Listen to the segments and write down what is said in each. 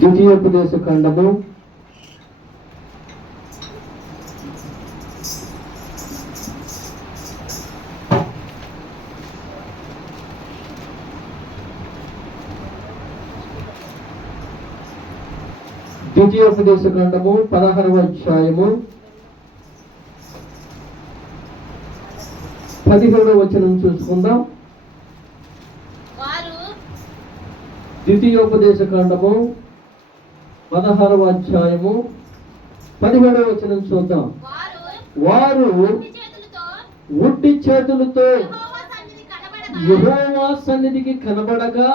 ద్వితీయోపదేశ ఖండము 16వ అధ్యాయము 17వ వచనం చూసుకుందాం. ద్వితీయోపదేశ ఖండము 16వ అధ్యాయము 17వ వచనం చూద్దాం. వారు ఉట్టి చేతులతో యెహోవా సన్నిధికి కనబడగా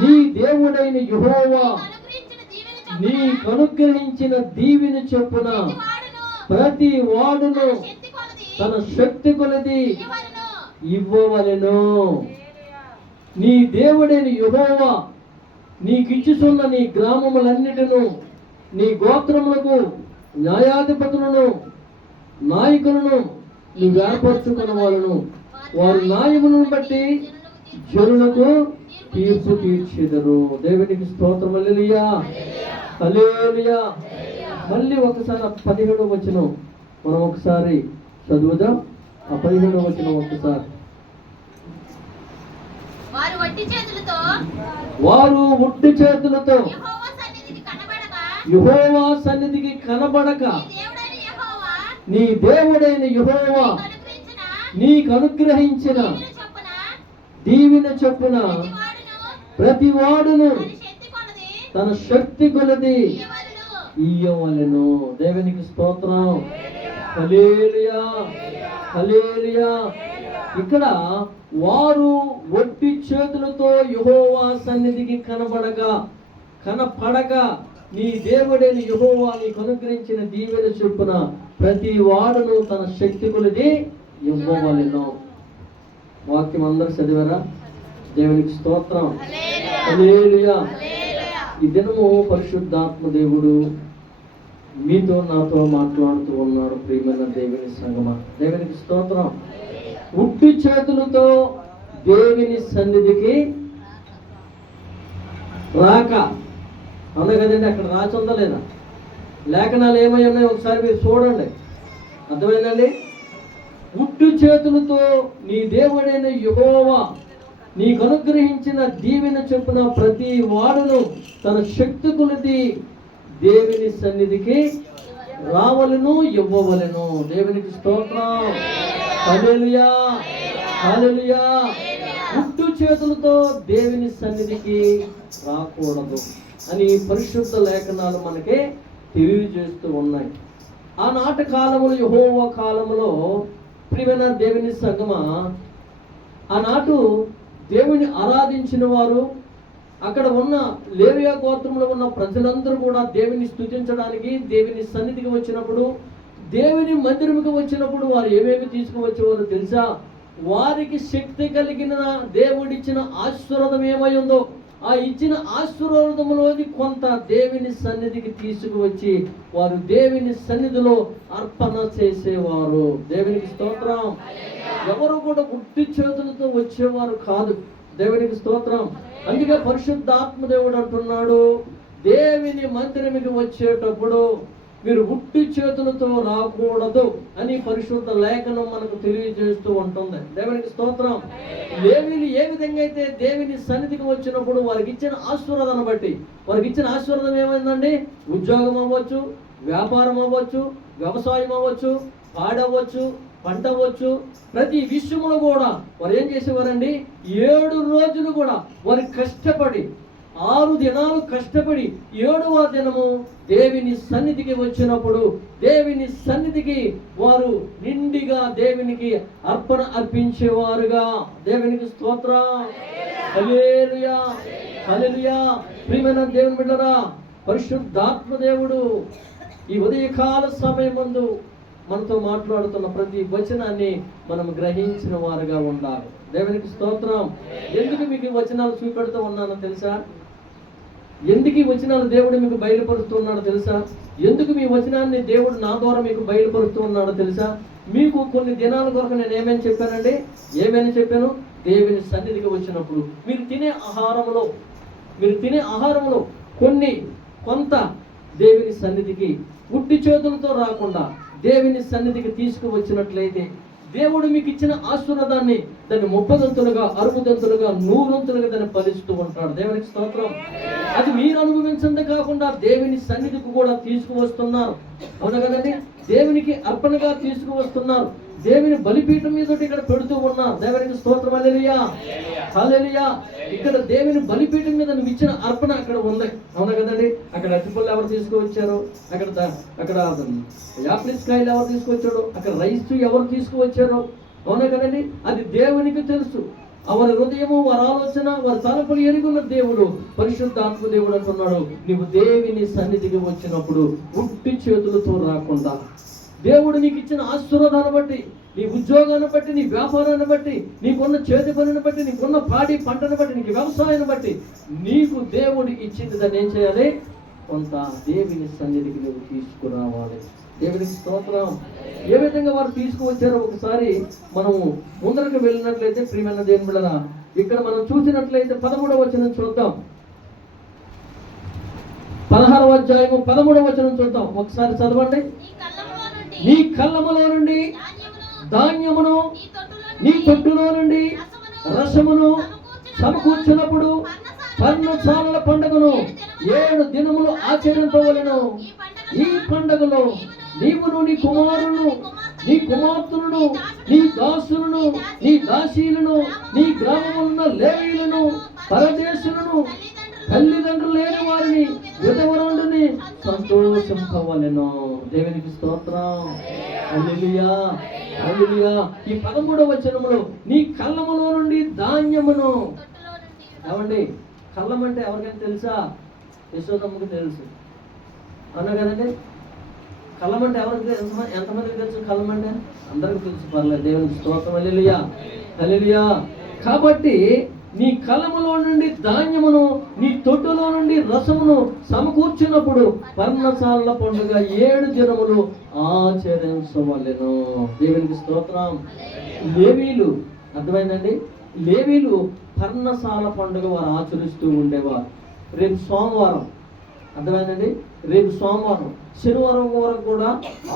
నీ దేవుడైన యెహోవా నీకు అనుగ్రహించిన దీవెన చొప్పున ప్రతి వాడును తన శక్తి కొలది ఇవ్వవలెను. నీ దేవుడైన యెహోవా నీకిచ్చుచున్న నీ గ్రామములన్నిటిను నీ గోత్రములకు న్యాయాధిపతులను నాయకులను నీవు ఏర్పరచుకున్న వాళ్ళను వారు న్యాయములను బట్టి జనులకు తీర్పు తీర్చెదరు. దేవునికి స్తోత్రం. హల్లెలూయా, హల్లెలూయా. మళ్ళీ ఒకసారి 17వ వచనం మనం ఒకసారి చదువుదాం. ఆ 17వ వచనం ఒకసారి. వారు ఉట్టి చేతులతో యెహోవా సన్నిధికి కనబడక నీ దేవుడైన యెహోవా నీకు అనుగ్రహించిన దీవెన చొప్పున ప్రతి వాడును తన శక్తి కొలది ఇయ్యవలెను. దేవునికి స్తోత్రం. హల్లెలూయా, హల్లెలూయా. ఇక్కడ వారు ఒట్టి చేతులతో యెహోవా సన్నిధికి కనపడక నీ దేవుడైన యెహోవా నీకు అనుగ్రహించిన దీవెన చొప్పున ప్రతి వాడును తన శక్తి కొలది ఇవ్వవలెను. వాక్యం అందరూ చదివారా? దేవునికి స్తోత్రం. హల్లెలూయా. ఈ దినము పరిశుద్ధాత్మ దేవుడు మీతో నాతో మాట్లాడుతూ ఉన్నాడు. ప్రియమైన దేవుని సంగమా, దేవునికి స్తోత్రం. ఉట్టి చేతులతో దేవుని సన్నిధికి రాక అన్న కదండి. అక్కడ రాసి ఉందా లేదా? లేఖనాలు ఏమై ఉన్నాయో ఒకసారి మీరు చూడండి. అర్థమైందండి? ఉట్టి చేతులతో నీ దేవుడైన యెహోవా నీకు అనుగ్రహించిన దీవెన చొప్పున ప్రతి వాడును తన శక్తి కొలది దేవుని సన్నిధికి రావలను, ఇవ్వవలను. దేవునికి స్తోత్రం. హల్లెలూయా, హల్లెలూయా. ఉట్టు చేతులతో దేవుని సన్నిధికి రాకూడదు అని పరిశుద్ధ లేఖనాలు మనకి తెలియజేస్తూ ఉన్నాయి. ఆనాటి కాలములో, యెహోవా కాలములో ప్రియమైన దేవుని సంగమా, ఆనాటు దేవుని ఆరాధించిన వారు, అక్కడ ఉన్న లేవియా గోత్రంలో ఉన్న ప్రజలందరూ కూడా దేవుని స్తుతించడానికి దేవుని సన్నిధికి వచ్చినప్పుడు, దేవుని మందిరముకి వచ్చినప్పుడు వారు ఏమేమి తీసుకువచ్చేవారో తెలుసా? వారికి శక్తి కలిగిన దేవుడిచ్చిన ఆశీర్వాదం ఏమై ఉందో ఆ ఇచ్చిన ఆశీర్వాదములోని కొంత దేవుని సన్నిధికి తీసుకువచ్చి వారు దేవుని సన్నిధిలో అర్పణ చేసేవారు. దేవునికి స్తోత్రం. ఎవరు కూడా ఉట్టి చేతులతో వచ్చేవారు కాదు. దేవునికి స్తోత్రం. అందుకే పరిశుద్ధాత్మ దేవుడు అంటున్నాడు, దేవుని మందిరముకి వచ్చేటప్పుడు మీరు ఉట్టి చేతులతో రాకూడదు అని పరిశుద్ధ లేఖనం మనకు తెలియజేస్తూ ఉంటుంది. దేవునికి స్తోత్రం. లేవీయులు ఏ విధంగా అయితే దేవుని సన్నిధికి వచ్చినప్పుడు వారికి ఇచ్చిన ఆశీర్వాదాన్ని బట్టి, వారికి ఇచ్చిన ఆశీర్వాదం ఏమైందండి? ఉద్యోగం అవ్వచ్చు, వ్యాపారం అవ్వచ్చు, వ్యవసాయం అవ్వచ్చు, పాడవచ్చు, పంట అవ్వచ్చు, ప్రతి విషయంలో కూడా వారు ఏం చేసేవారండి? 7 రోజులు కూడా వారు కష్టపడి 6 దినాలు కష్టపడి 7వ దినము దేవుని సన్నిధికి వచ్చినప్పుడు దేవుని సన్నిధికి వారు నిండిగా దేవునికి అర్పణ అర్పించేవారుగా. దేవునికి స్తోత్రం. హల్లెలూయా, హల్లెలూయా. ప్రియమైన దేవుని బిడ్డలారా, పరిశుద్ధాత్మ దేవుడు ఈ ఉదయకాల సమయమందు మనతో మాట్లాడుతున్న ప్రతి వచనాన్ని మనం గ్రహించిన వారుగా ఉండాలి. దేవునికి స్తోత్రం. ఎందుకు మీకు ఈ వచనాలు చూపెడుతూ ఉన్నానో తెలుసా? ఎందుకు ఈ వచనాలు దేవుడు మీకు బయలుపరుస్తున్నాడో తెలుసా? ఎందుకు మీ వచనాన్ని దేవుడు నా ద్వారా మీకు బయలుపరుస్తూ ఉన్నాడో తెలుసా? మీకు కొన్ని దినాల కొరకు నేను ఏమేమి చెప్పానండి? ఏమేమి చెప్పాను? దేవుని సన్నిధికి వచ్చినప్పుడు మీరు తినే ఆహారంలో కొంత దేవుని సన్నిధికి ఉట్టి చేతులతో రాకుండా దేవుని సన్నిధికి తీసుకువచ్చినట్లయితే దేవుడు మీకు ఇచ్చిన ఆశీర్వాదాన్ని దాన్ని 30 60 100 దాన్ని ఫలిస్తూ ఉంటాడు. దేవునికి స్తోత్రం. అది మీరు అనుభవించిందే కాకుండా దేవుని సన్నిధికి కూడా తీసుకువస్తున్నారు. అవునా కదండి? దేవునికి అర్పణగా తీసుకువస్తున్నారు. దేవుని బలిపీఠం మీద ఇక్కడ పెడుతూ ఉన్నారు. దేవునికి స్తోత్రం. హల్లెలూయా, హల్లెలూయా. ఇక్కడ దేవుని బలిపీఠం మీద నువ్వు ఇచ్చిన అర్పణ అక్కడ ఉంది. అవునా కదండి? అక్కడ అరటిపళ్ళు ఎవరు తీసుకువచ్చారు, అక్కడ యాపిల్స్ కాయలు ఎవరు తీసుకొచ్చారు, అక్కడ రైస్ ఎవరు తీసుకువచ్చారు. అవునా కదండి? అది దేవునికి తెలుసు. వారి హృదయము, వారి ఆలోచన, వారి తలపులు ఎరుగున్న దేవుడు పరిశుద్ధాత్మ దేవుడు అంటున్నాడు, నీవు దేవుని సన్నిధికి వచ్చినప్పుడు ఉట్టి చేతులతో రాకుండా దేవుడు నీకు ఇచ్చిన ఆశీర్వాదాన్ని బట్టి, నీ ఉద్యోగాన్ని బట్టి, నీ వ్యాపారాన్ని బట్టి, నీకున్న చేతి పనిని బట్టి, నీకున్న పాడి పంటను బట్టి, నీకు వ్యవసాయాన్ని బట్టి నీకు దేవుడు ఇచ్చింది దాన్ని ఏం చేయాలి? కొంత దేవుని సన్నిధికి నువ్వు తీసుకురావాలి. దేవునికి స్తోత్రం. ఏ విధంగా వారు తీసుకువచ్చారో ఒకసారి మనము ముందరకు వెళ్ళినట్లయితే ప్రియమైన దేవుని బిడ్డలారా, ఇక్కడ మనం చూసినట్లయితే 13వ వచనం చూద్దాం. 16వ అధ్యాయము 13వ వచనం చూద్దాం. ఒకసారి చదవండి. నీ కళ్ళములో నుండి ధాన్యమును, నీ తొట్టులో నుండి రసమును సమకూర్చినప్పుడు పర్ణశాలల పండుగను 7 దినములు ఆచరింపవలెను. ఈ పండుగలో నీవును, నీ కుమారులను, నీ కుమార్తెలను, నీ దాసులను, నీ దాసీలను, నీ గ్రామమున్న లేవీయులను, పరదేశులను, తల్లిదండ్రులు లేని వారిని, విధవరాండుని సంతోషింపవలెను. దేవునికి స్తోత్రం. హల్లెలూయా, హల్లెలూయా. ఈ 13వ వచనములో నీ కళ్ళములో నుండి ధాన్యమును. ఏమండి, కళ్ళం అంటే ఎవరికైనా తెలుసా? యశోదమ్మకి తెలుసు. అవునా కదండి? కళ్ళం అంటే ఎవరికి తెలుసు? ఎంతమందికి తెలుసు కళ్ళం అంటే? అందరికి తెలుసు. పర్లేదు. దేవునికి స్తోత్రం. హల్లెలూయా, హల్లెలూయా. కాబట్టి నీ కళ్ళములో నుండి ధాన్యమును, నీ తొట్టులో నుండి రసమును సమకూర్చినప్పుడు పర్ణశాలల పండుగ 7 దినములు ఆచరించవలెను. దేవునికి స్తోత్రం. లేవీలు, అర్థమైందండి? లేవీలు పర్ణశాల పండుగ వారు ఆచరిస్తూ ఉండేవారు. రేపు సోమవారం, అర్థమైందండి? రేపు సోమవారం, శనివారం వరకు కూడా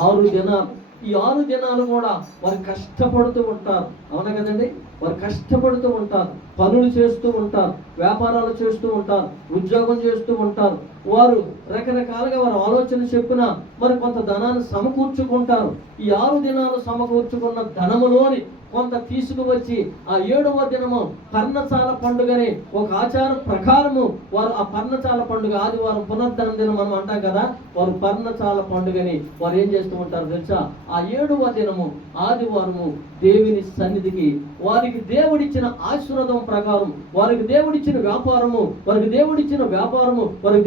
6 దినాలు. ఈ 6 దినాలు కూడా వారు కష్టపడుతూ ఉంటారు. అవునా కదండి? వారు కష్టపడుతూ ఉంటారు, పనులు చేస్తూ ఉంటారు, వ్యాపారాలు చేస్తూ ఉంటారు, ఉద్యోగం చేస్తూ ఉంటారు. వారు రకరకాలుగా వారు ఆలోచన చెప్పిన మరి కొంత ధనాన్ని సమకూర్చుకుంటారు. ఈ 6 దినాలు సమకూర్చుకున్న ధనములోని కొంత తీసుకువచ్చి ఆ 7వ దినము పర్ణశాల పండుగని ఒక ఆచార ప్రకారము వారు ఆ పర్ణశాల పండుగ ఆదివారం పునర్ధన దినం మనం అంటాం కదా, వారు పర్ణశాల పండుగని వారు ఏం చేస్తూ ఉంటారు తెలుసా? ఆ 7వ దినము ఆదివారము దేవుని సన్నిధికి వారికి దేవుడిచ్చిన ఆశీర్వాదం ప్రకారం, వారికి దేవుడిచ్చిన వ్యాపారము, వారికి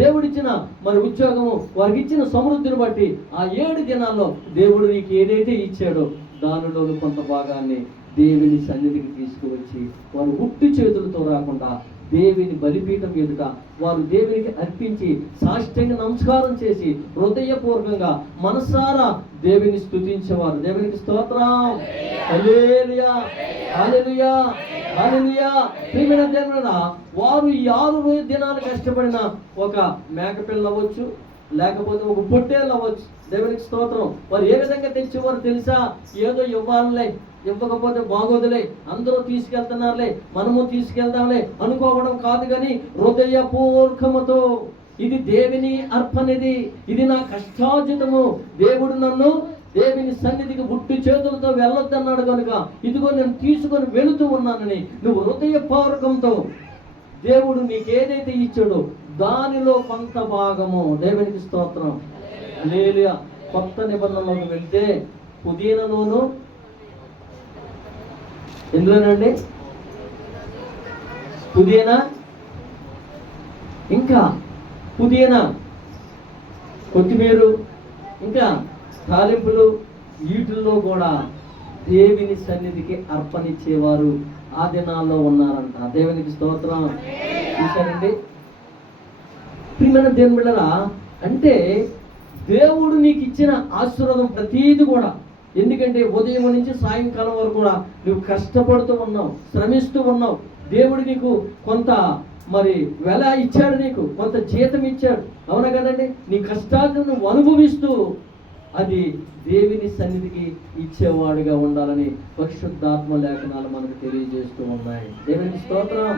దేవుడిచ్చిన మరి ఉద్యోగము, వారికి ఇచ్చిన సమృద్ధిని బట్టి ఆ 7 దినాల్లో దేవుడు నీకు ఏదైతే ఇచ్చాడో దానిలో కొంత భాగాన్ని దేవుని సన్నిధికి తీసుకువచ్చి వారు ఉట్టి చేతులతో రాకుండా దేవుని బలిపీఠం ఎదుట వారు దేవునికి అర్పించి సాష్టాంగ నమస్కారం చేసి హృదయపూర్వకంగా మనసారా దేవుని స్తుతించేవారు. దేవునికి స్తోత్రం. హల్లెలూయా, హల్లెలూయా, హల్లెలూయా. ప్రియమైన దేవుడా, వారు ఈ 6 దినాలు కష్టపడిన ఒక మేకపిల్ల అవ్వచ్చు, లేకపోతే ఒక పొట్టేళ్ళు అవ్వచ్చు. దేవునికి స్తోత్రం. వారు ఏ విధంగా తెచ్చేవారు తెలుసా? ఏదో ఇవ్వాలలే, ఇవ్వకపోతే బాగోదులే, అందరూ తీసుకెళ్తున్నారులే, మనము తీసుకెళ్దాంలే అనుకోవడం కాదు, కానీ హృదయపూర్వకముతో ఇది దేవుని అర్పణది, ఇది నా కష్టార్జితము, దేవుడు నన్ను దేవుని సన్నిధికి ఉట్టి చేతులతో వెళ్ళొద్దన్నాడు కనుక ఇదిగో నేను తీసుకొని వెళుతూ ఉన్నానని నువ్వు హృదయపూర్వకంతో దేవుడు నీకు ఏదైతే ఇచ్చాడో దానిలో కొంత భాగము. దేవునికి స్తోత్రం. హల్లెలూయా. కొత్త నిబంధనలోకి వెళ్తే పుదీనాలోను ఎందులోనండి? పుదీనా, ఇంకా పుదీనా, కొత్తిమీర, ఇంకా తాలింపులు, వీటిల్లో కూడా దేవుని సన్నిధికి అర్పణించేవారు ఆ దినాల్లో ఉన్నారంట. దేవునికి స్తోత్రం. చూశారండి ప్రియమైన దేవుని బిడ్డలారా, అంటే దేవుడు నీకు ఇచ్చిన ఆశీర్వాదం ప్రతీది కూడా, ఎందుకంటే ఉదయం నుంచి సాయంకాలం వరకు కూడా నువ్వు కష్టపడుతూ ఉన్నావు, శ్రమిస్తూ ఉన్నావు. దేవుడు నీకు కొంత మరి వెల ఇచ్చాడు, నీకు కొంత జీతం ఇచ్చాడు, అవునా కదండి? నీ కష్టాలను నువ్వు అనుభవిస్తూ అది దేవుని సన్నిధికి ఇచ్చేవాడుగా ఉండాలని పరిశుద్ధాత్మ లేఖనాలు మనకు తెలియజేస్తూ ఉన్నాయి. దేవునికి స్తోత్రం.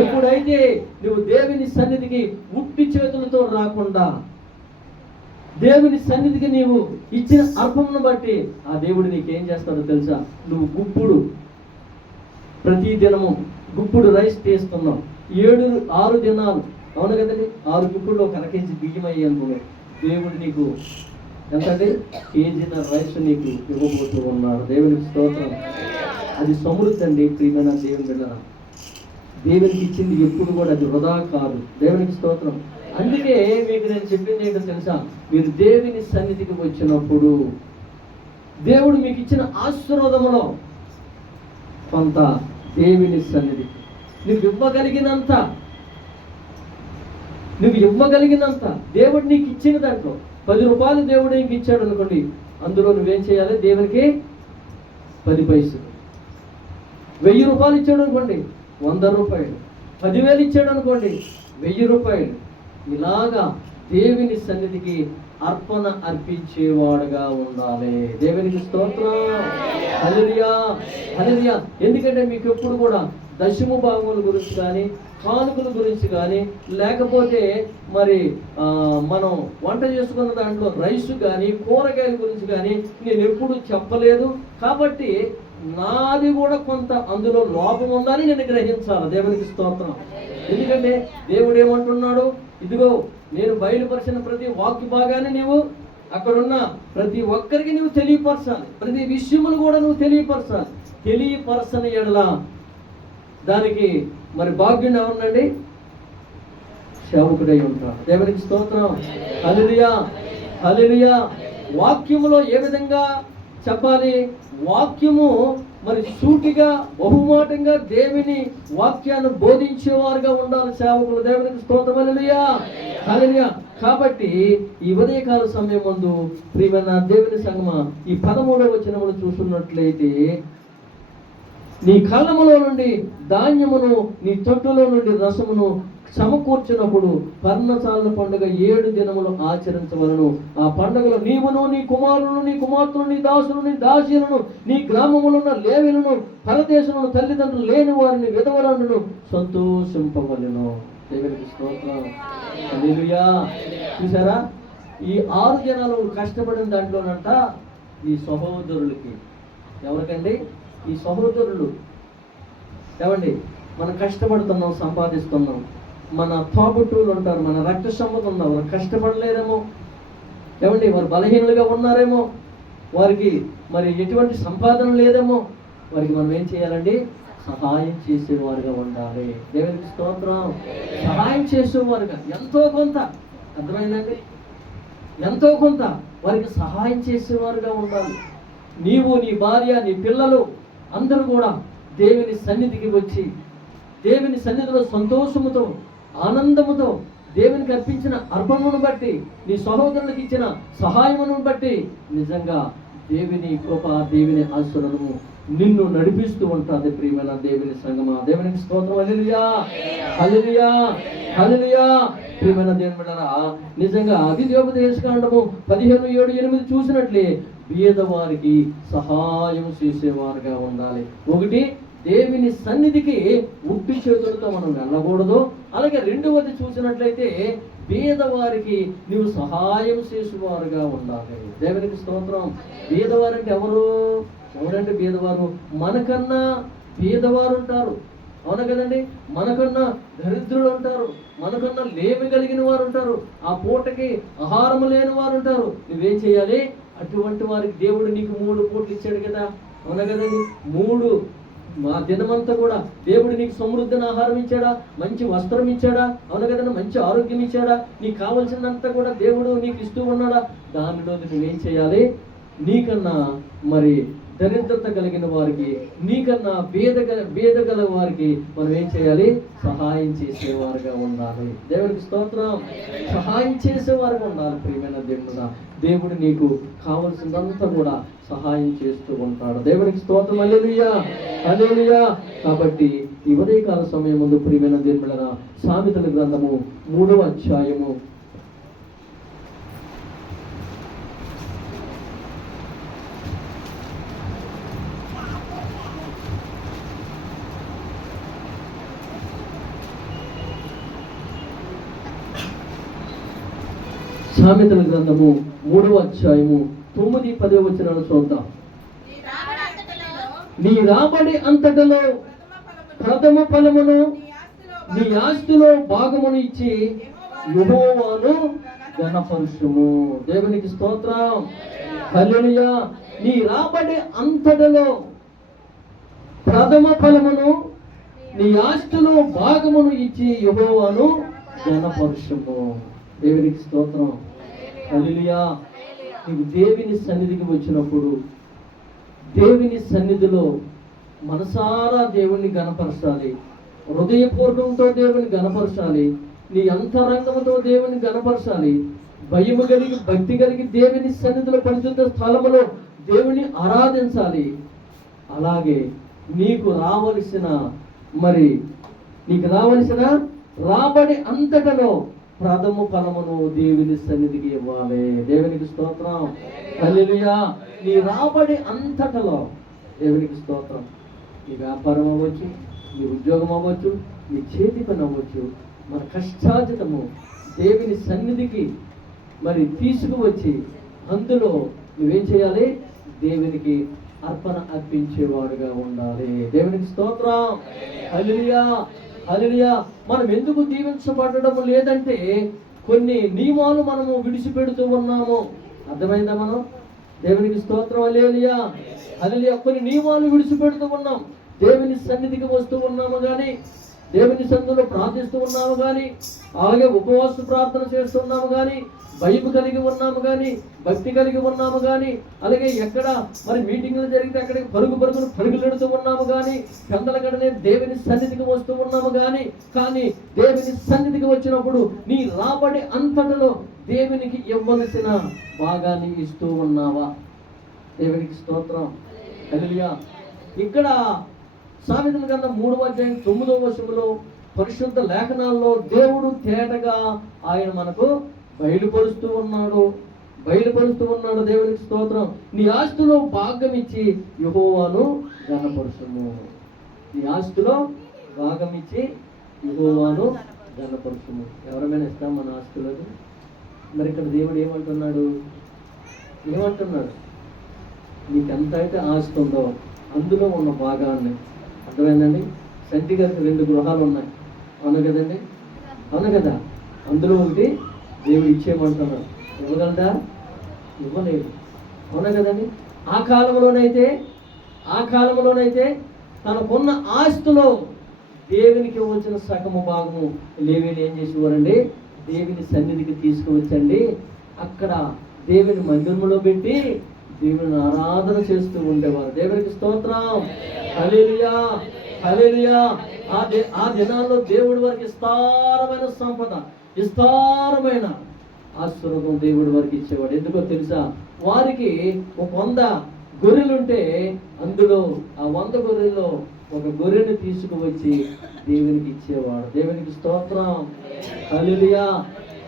ఎప్పుడైతే నువ్వు దేవుని సన్నిధికి ఉట్టి చేతులతో రాకుండా దేవుని సన్నిధికి నీవు ఇచ్చిన అర్పణను బట్టి ఆ దేవుడు నీకేం చేస్తాడో తెలుసా? నువ్వు గుప్పుడు ప్రతి దినము గుప్పుడు రైస్ తీస్తున్నావు, 6 దినాలు, అవును కదండి? 6 గుప్పుల్లో ఒక కేజీ బియ్యం అయ్యి అనుకున్నావు, దేవుడు నీకు ఎంతంటే కేజీన రైస్ నీకు ఇవ్వబోతూ ఉన్నాడు. దేవునికి స్తోత్రం. అది సమృద్ధి అండి ప్రియమైన దేవుని బిడ్డలారా. దేవునికి ఇచ్చింది ఎప్పుడు కూడా అది వృధా కాదు. దేవునికి స్తోత్రం. అందుకే మీకు నేను చెప్పింది ఏంటో తెలుసా? మీరు దేవుని సన్నిధికి వచ్చినప్పుడు దేవుడు మీకు ఇచ్చిన ఆశీర్వాదములో కొంత దేవుని సన్నిధి నువ్వు ఇవ్వగలిగినంత దేవుడు నీకు ఇచ్చిన దాంట్లో 10 రూపాయలు దేవుడు నీకు ఇచ్చాడు అనుకోండి, అందులో నువ్వేం చేయాలి? దేవునికి 10 పైసలు. 1000 రూపాయలు ఇచ్చాడు అనుకోండి, 100 రూపాయలు. 10,000 ఇచ్చాడు అనుకోండి, 1000 రూపాయలు. ఇలాగా దేవుని సన్నిధికి అర్పణ అర్పించేవాడుగా ఉండాలి. దేవునికి స్తోత్రం. హల్లెలూయా, హల్లెలూయా. ఎందుకంటే మీకు ఎప్పుడు కూడా దశమ భాగముల గురించి కానీ, కానుకల గురించి కానీ, లేకపోతే మరి మనం వంట చేసుకున్న దాంట్లో రైస్ కానీ, కూరగాయల గురించి కానీ నేను ఎప్పుడు చెప్పలేదు. కాబట్టి నాది కూడా కొంత అందులో లోపం ఉందని నేను గ్రహించాలి. దేవునికి స్తోత్రం. ఎందుకంటే దేవుడు ఏమంటున్నాడు? ఇదిగో నేను బయలుపరిచిన ప్రతి వాక్య భాగాన్ని నీవు అక్కడున్న ప్రతి ఒక్కరికి నువ్వు తెలియపరచాలి. ప్రతి విషయమును కూడా నువ్వు తెలియపరచాలి. తెలియపరచని ఎడల దానికి మరి భాగ్యం ఎవరునండి? సేవకుడై ఉంటాడు. దేవునికి స్తోత్రం. హల్లెలూయా, హల్లెలూయా. వాక్యములో ఏ విధంగా చెప్పాలి? వాక్యము మరి సూటిగా బహుమాటంగా దేవుని వాక్యాన్ని బోధించేవారుగా ఉండాలి సేవకులు. దేవునికి స్తోత్రం. హల్లెలూయా, హల్లెలూయా. కాబట్టి ఈ ఉదయకాల సమయం ముందు ప్రియమైన దేవుని సంగమా, ఈ 13వ వచనమును చూస్తున్నట్లయితే, నీ కళ్ళములో నుండి ధాన్యమును, నీ తొట్టులో నుండి రసమును సమకూర్చినప్పుడు పర్ణశాల పండుగ 7 దినములు ఆచరించవలను. ఆ పండుగలో నీవును, నీ కుమారులను, నీ కుమార్తెను, నీ దాసులను, నీ దాసీలను, నీ గ్రామములున్న లేవీలను, పరదేశులను, తల్లిదండ్రులు లేని వారిని, విధవలను సంతోషింపవలెను. దేవునికి స్తోత్రం. హల్లెలూయా. చూసారా? ఈ 6 దినాలు కష్టపడిన దాంట్లోనంట ఈ సహోదరులకి, ఎవరికండి? ఈ సహోదరులు. ఏమండి, మనం కష్టపడుతున్నాం, సంపాదిస్తున్నాం. మన తోబుట్టువులు ఉంటారు, మన రక్త సంబంధం ఉన్నారు, వారు కష్టపడలేరేమో. ఏమండి, వారు బలహీనులుగా ఉన్నారేమో, వారికి మరి ఎటువంటి సంపాదన లేదేమో. వారికి మనం ఏం చేయాలండి? సహాయం చేసేవారుగా ఉండాలి. దేవునికి స్తోత్రం. సహాయం చేసేవారుగా ఎంతో కొంత, అర్థమైందండి? ఎంతో కొంత వారికి సహాయం చేసేవారుగా ఉండాలి. నీవు, నీ భార్య, నీ పిల్లలు అందరూ కూడా దేవుని సన్నిధికి వచ్చి దేవుని సన్నిధిలో సంతోషముతో, ఆనందముతో దేవునికి అర్పించిన అర్పణను బట్టి, నీ సహోదరులకు ఇచ్చిన సహాయమును బట్టి నిజంగా దేవుని కృప, దేవుని ఆశీర్వాదము నిన్ను నడిపిస్తూ ఉంటుంది. ప్రియమైన దేవుని సంగమా, దేవునికి స్తోత్రం. హల్లెలూయా, హల్లెలూయా, హల్లెలూయా. ప్రియమైన దేవుని బిడ్డలారా, నిజంగా ద్వితీయోపదేశకాండము 15:7-8 చూసినట్లే పేదవారికి సహాయం చేసేవారుగా ఉండాలి. ఒకటి, దేవుని సన్నిధికి ఉట్టి చేతులతో మనం వెళ్ళకూడదు. అలాగే రెండవది చూసినట్లయితే పేదవారికి నీవు సహాయం చేసేవారుగా ఉండాలి. దేవునికి స్తోత్రం. పేదవారు అంటే ఎవరంటే పేదవారు? మనకన్నా పేదవారు ఉంటారు, అవునా కదండి? మనకన్నా దరిద్రులు ఉంటారు, మనకన్నా లేమి కలిగిన వారు ఉంటారు, ఆ పూటకి ఆహారం లేని వారు ఉంటారు. నువ్వేం చేయాలి? అటువంటి వారికి దేవుడు నీకు 3 పూటలు ఇచ్చాడు కదా, అవునా కదండి? 3 మా దినమంతా కూడా దేవుడు నీకు సమృద్ధిని ఆహారం ఇచ్చాడా? మంచి వస్త్రం ఇచ్చాడా? అవునా కదండి? మంచి ఆరోగ్యం ఇచ్చాడా? నీకు కావాల్సినంత కూడా దేవుడు నీకు ఇస్తూ ఉన్నాడా? దానిలో నువ్వేం చేయాలి? నీకన్నా మరి దరిద్రత కలిగిన వారికి, నీకన్నా భేద గల వారికి మనం ఏం చేయాలి? సహాయం చేసేవారుగా ఉండాలి. దేవునికి స్తోత్రం. సహాయం చేసేవారుగా ఉండాలి. ప్రియమైన దేవుడా, దేవుడు నీకు కావలసినంత కూడా సహాయం చేస్తూ ఉంటాడు. దేవునికి స్తోత్రం. హల్లెలూయా, హల్లెలూయా. కాబట్టి ఈ ఉదయకాల సమయం ముందు ప్రియమైన దేవుళ్ళ సామెతల గ్రంథము 3వ అధ్యాయము సామెతల గ్రంథము 3వ అధ్యాయము 9-10 వచనాలు చూద్దాం. నీ రాబడి అంతటలో ప్రథమ ఫలమును నీ ఆస్తిలో భాగమును ఇచ్చి యెహోవాను ఘనపరచుము. దేవునికి స్తోత్రం. హల్లెలూయా. నీ రాబడి అంతటలో ప్రథమ ఫలమును నీ ఆస్తిలో భాగమును ఇచ్చి యెహోవాను ఘనపరచుము. దేవునికి స్తోత్రం. హల్లెలూయా. నీవు దేవుని సన్నిధికి వచ్చినప్పుడు దేవుని సన్నిధిలో మనసారా దేవుణ్ణి గణపరచాలి, హృదయపూర్వకంతో దేవుని గణపరచాలి, నీ అంతరంగంతో దేవుని గణపరచాలి, భయము కలిగి భక్తి కలిగి దేవుని సన్నిధిలో పరిశుద్ధ స్థలములో దేవుని ఆరాధించాలి. అలాగే నీకు రావలసిన రాబడి అంతటలో ప్రథమ ఫలమును దేవుని సన్నిధికి ఇవ్వాలి. దేవునికి స్తోత్రం. హల్లెలూయా. నీ రాబడి అంతటలో దేవునికి స్తోత్రం. నీ వ్యాపారం అవ్వచ్చు, నీ ఉద్యోగం అవ్వచ్చు, నీ చేతి పని అవ్వచ్చు, మన కష్టార్జితము దేవుని సన్నిధికి తీసుకువచ్చి అందులో నువ్వేం చేయాలి? దేవునికి అర్పణ అర్పించేవాడుగా ఉండాలి. దేవునికి స్తోత్రం. హల్లెలూయా. హల్లెలూయా. మనం ఎందుకు దీవించబడడం లేదంటే కొన్ని నియమాలు మనము విడిచిపెడుతూ ఉన్నాము. అర్థమైందా? మనం దేవునికి స్తోత్రం. హల్లెలూయా. హల్లెలూయా. కొన్ని నియమాలు విడిచిపెడుతూ ఉన్నాం. దేవుని సన్నిధికి వస్తూ ఉన్నాము కానీ, దేవుని సన్నిధిలో ప్రార్థిస్తూ ఉన్నాము కానీ, అలాగే ఉపవాస ప్రార్థన చేస్తున్నాము కానీ, భయం కలిగి ఉన్నాము కానీ, భక్తి కలిగి ఉన్నాము కానీ, అలాగే ఎక్కడ మీటింగ్లు జరిగితే అక్కడికి పరుగులెడుతూ ఉన్నాము కానీ, గడనే దేవుని సన్నిధికి వస్తూ ఉన్నాము కానీ దేవుని సన్నిధికి వచ్చినప్పుడు నీ రాబడి అంతటలో దేవునికి ఇవ్వవలసిన భాగాన్ని ఇస్తూ ఉన్నావా? దేవునికి స్తోత్రం. హల్లెలూయా. ఇక్కడ సామెతల గ్రంథం 3వ అధ్యాయం 9వ వచనంలో పరిశుద్ధ లేఖనాల్లో దేవుడు తేటగా ఆయన మనకు బయలుపరుస్తూ ఉన్నాడు. దేవునికి స్తోత్రం. నీ ఆస్తిలో భాగం ఇచ్చి యెహోవాను ఘనపరచుము. నీ ఆస్తిలో భాగం ఇచ్చి యెహోవాను ఘనపరచుము. ఎవరైనా ఇస్తాం మన ఆస్తిలో? మరి ఇక్కడ దేవుడు ఏమంటున్నాడు? నీకెంత అయితే ఆస్తి ఉందో అందులో ఉన్న భాగాన్ని, అర్థమైందండి? సంటి గారికి 2 గృహాలు ఉన్నాయి, అవును కదండి? అవును కదా? అందులో ఒకటి దేవుడు ఇచ్చేయమంటున్నాడు. ఇవ్వగలడా? ఇవ్వలేదు, అవునా కదండి? ఆ కాలంలోనైతే తనకున్న ఆస్తిలో దేవునికి ఇవ్వాల్సిన సగము భాగము లేవీలు ఏం చేసేవారండి? దేవుని సన్నిధికి తీసుకువచ్చండి, అక్కడ దేవుని మందిరంలో పెట్టి దేవుని ఆరాధన చేస్తూ ఉండేవారు. దేవునికి స్తోత్రం. హల్లెలూయా. హల్లెలూయా. ఆ దినాల్లో దేవుడి వారికి విస్తారమైన సంపద, విస్తారమైన ఆశీర్వాదం దేవుడి వారికి ఇచ్చేవాడు. ఎందుకో తెలుసా? వారికి 100 గొర్రెలుంటే అందులో ఆ 100 గొర్రెల్లో ఒక గొర్రెను తీసుకువచ్చి దేవునికి ఇచ్చేవాడు. దేవునికి స్తోత్రం. హల్లెలూయా.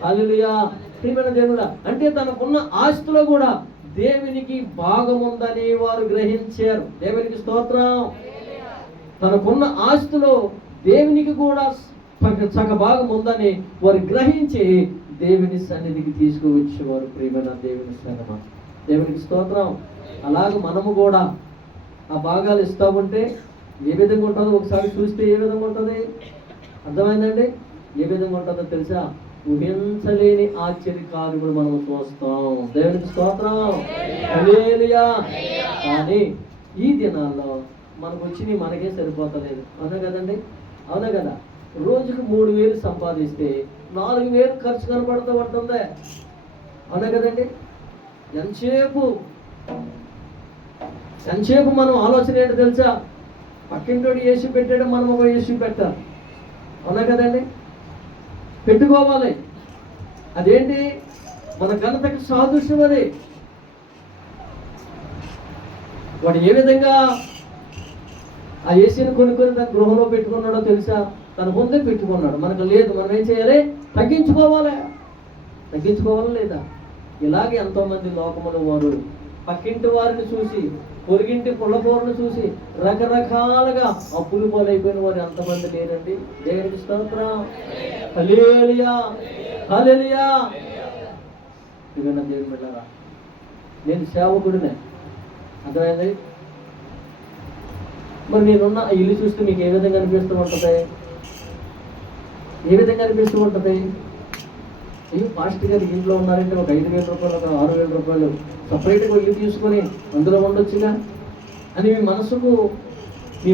హల్లెలూయా. ప్రియమైన దేవుడా, అంటే తనకున్న ఆస్తిలో కూడా దేవునికి భాగం ఉందని వారు గ్రహించారు. దేవునికి స్తోత్రం. తనకున్న ఆస్తిలో దేవునికి కూడా సగ భాగం ఉందని వారు గ్రహించి దేవుని సన్నిధికి తీసుకువచ్చేవారు. ప్రియమైన దేవుని సన్నిధి, దేవునికి స్తోత్రం. అలాగే మనము కూడా ఆ భాగాలు ఇస్తూ ఉంటే ఏ విధంగా ఉంటుందో ఒకసారి చూస్తే ఏ విధంగా ఉంటుంది? అర్థమైందండి? ఏ విధంగా ఉంటుందో తెలుసా? ఊహించలేని ఆశ్చర్యకార్యములు మనం చూస్తాం. దేవునికి స్తోత్రం. హల్లెలూయా. కానీ ఈ దినాల్లో మనకు వచ్చినవి మనకే సరిపోతలేదు, అవునా కదండి? అవునా కదా? రోజుకు 3,000 సంపాదిస్తే 4,000 ఖర్చు కనపడుతూ ఉంటుంది, అవునా కదండి? ఎంతసేపు మనం ఆలోచన ఏంటో తెలుసా? పక్కింటోడు ఏసీ పెట్టాడు, మనం ఒక ఏసీ పెట్టాలి, అవునా కదండి? పెట్టుకోవాలి. అదేంటి? మన ఘనతకి సాదృశ్యం. అది వాడు ఏ విధంగా ఆ ఏసీని కొనుక్కొని తన గృహంలో పెట్టుకున్నాడో తెలుసా? తన ముందే పెట్టుకున్నాడు. మనకు లేదు. మనం ఏం చేయాలి? తగ్గించుకోవాలా లేదా? ఇలాగే ఎంతోమంది లోకములు వారు పక్కింటి వారిని చూసి, పొరుగింటి పుల్లబోరును చూసి రకరకాలుగా అప్పులు పాలైపోయిన వారు ఎంతమంది లేరండి? దేవునికి స్తోత్రం. హల్లెలూయా, హల్లెలూయా. ఇవన్న దేవుని బిడ్డలారా, నేను సేవకుడినే, అర్థమైంది? మరి నేనున్న ఇల్లు చూస్తే మీకు ఏ విధంగా అనిపిస్తూ ఉంటుంది? అయ్యో పాస్టర్ గారు ఇంట్లో ఉన్నారంటే ఒక 5,000 రూపాయలు, ఒక 6,000 రూపాయలు సపరేట్గా ఇల్లు తీసుకొని అందులో ఉండొచ్చుగా అని మీ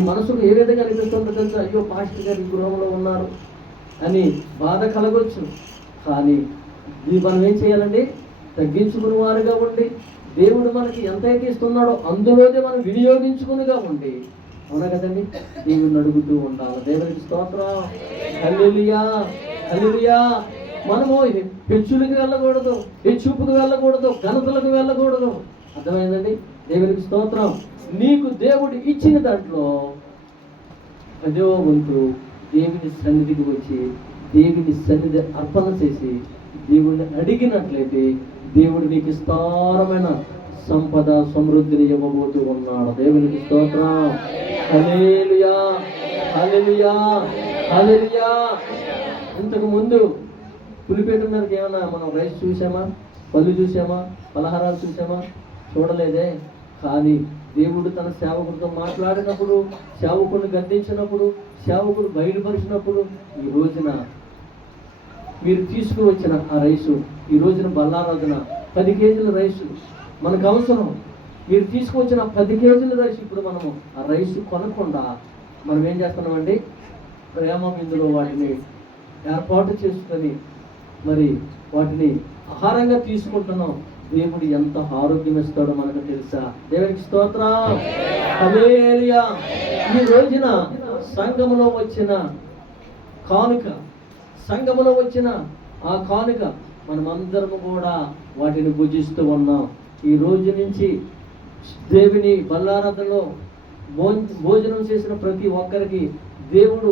మనసుకు ఏ విధంగా అనిపిస్తుందో తెలుసా? అయ్యో పాస్టర్ గారు ఈ గృహంలో ఉన్నారు అని బాధ కలగొచ్చు. కానీ మనం ఏం చేయాలండి? తగ్గించుకుని వారుగా ఉండి, దేవుడు మనకి ఎంతైతే ఇస్తున్నాడో అందులోనే మనం వినియోగించుకునిగా ఉండి, అవునా కదండి, దేవుడిని అడుగుతూ ఉండాలి. దేవునికి స్తోత్రం. హల్లెలూయా, హల్లెలూయా. మనము హెచ్చులకు వెళ్ళకూడదు, హెచ్చుపుకు వెళ్ళకూడదు, ఘనతలకు వెళ్ళకూడదు. అర్థమైందండి? దేవునికి స్తోత్రం. నీకు దేవుడు ఇచ్చిన దాంట్లో 10వ వంతు దేవుని సన్నిధికి వచ్చి దేవుని సన్నిధి అర్పణ చేసి దేవుడిని అడిగినట్లయితే దేవుడు నీకు విస్తారమైన సంపద సమృద్ధిని ఇవ్వబోతూ ఉన్నాడు. దేవునికి స్తోత్రం. హల్లెలూయా, హల్లెలూయా, హల్లెలూయా. ఇంతకు ముందు పులిపేట మీదకి ఏమన్నా మనం రైస్ చూసామా? పళ్ళు చూసామా? పలహారాలు చూసామా? చూడలేదే. కానీ దేవుడు తన సేవకుడితో మాట్లాడినప్పుడు, సేవకుడిని గద్దించినప్పుడు, సేవకుడు బయలుపరిచినప్పుడు, ఈ రోజున మీరు తీసుకువచ్చిన ఆ రైసు, ఈ రోజున బల్లారాధన 10 కేజీల రైసు మనకు అవసరం. మీరు తీసుకువచ్చిన 10 కేజీల రైసు ఇప్పుడు మనము ఆ రైసు కొనకుండా మనం ఏం చేస్తున్నామండి? ప్రేమ ఇందులో వాటిని ఏర్పాటు చేసుకొని మరి వాటిని ఆహారంగా తీసుకుంటున్నాం. దేవుడు ఎంత ఆరోగ్యం ఇస్తాడో మనకు తెలుసా? దేవునికి స్తోత్రం. హల్లెలూయా. ఈ రోజున సంఘములో వచ్చిన ఆ కానుక మనమందరము కూడా వాటిని భుజిస్తూ ఉన్నాం. ఈ రోజు నుంచి దేవుని బల్లారాధనలో భోజనం చేసిన ప్రతి ఒక్కరికి దేవుడు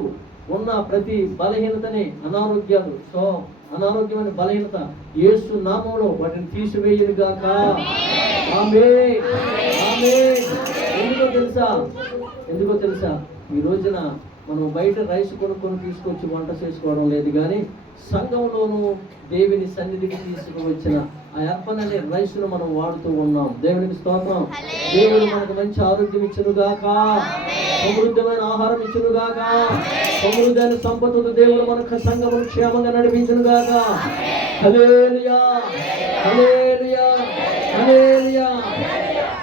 ఉన్న ప్రతి బలహీనతని, అనారోగ్యమైన బలహీనత యేసు నామములో వాటిని తీసివేయునుగాక. ఆమేన్, ఆమేన్. ఎందుకో తెలుసా? ఈ రోజున మనం బయట రైస్ కొనుక్కొని తీసుకొచ్చి వంట చేసుకోవడం లేదు, కానీ సంఘంలోనూ దేవుని సన్నిధికి తీసుకువచ్చిన ఆ అర్పణ అనే రైస్ను మనం వాడుతూ ఉన్నాం. దేవునికి స్తోత్రం. దేవుడు మనకు మంచి ఆరోగ్యం ఇచ్చునుగాక, సమృద్ధమైన ఆహారం ఇచ్చునుగాక, సమృద్ధమైన సంపత్తులు దేవుడు మనకు సంఘమును క్షేమంగా నడిపించునుగాక. హల్లెలూయా, హల్లెలూయా, హల్లెలూయా.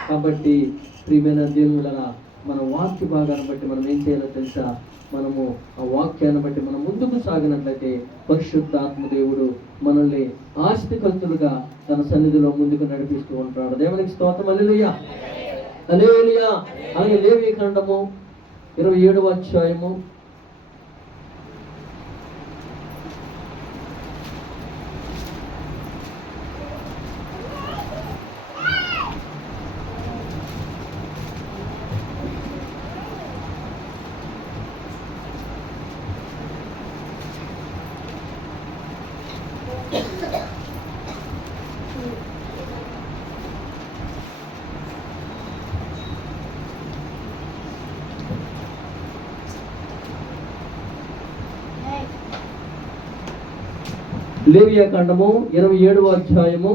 కాబట్టి ప్రియమైన దేవుళ్ళరా, మన వాక్య భాగాన్ని బట్టి మనం ఏం చేయాలో తెలుసా? మనము ఆ వాక్యాన్ని బట్టి మనం ముందుకు సాగినట్లయితే పరిశుద్ధాత్మ దేవుడు మనల్ని ఆస్తికర్తలుగా తన సన్నిధిలో ముందుకు నడిపిస్తూ ఉంటాడు. దేవునికి స్తోత్రం. హల్లెలూయా, హల్లెలూయా. అలాగే లేవి కాండము 27వ అధ్యాయము 27వ అధ్యాయము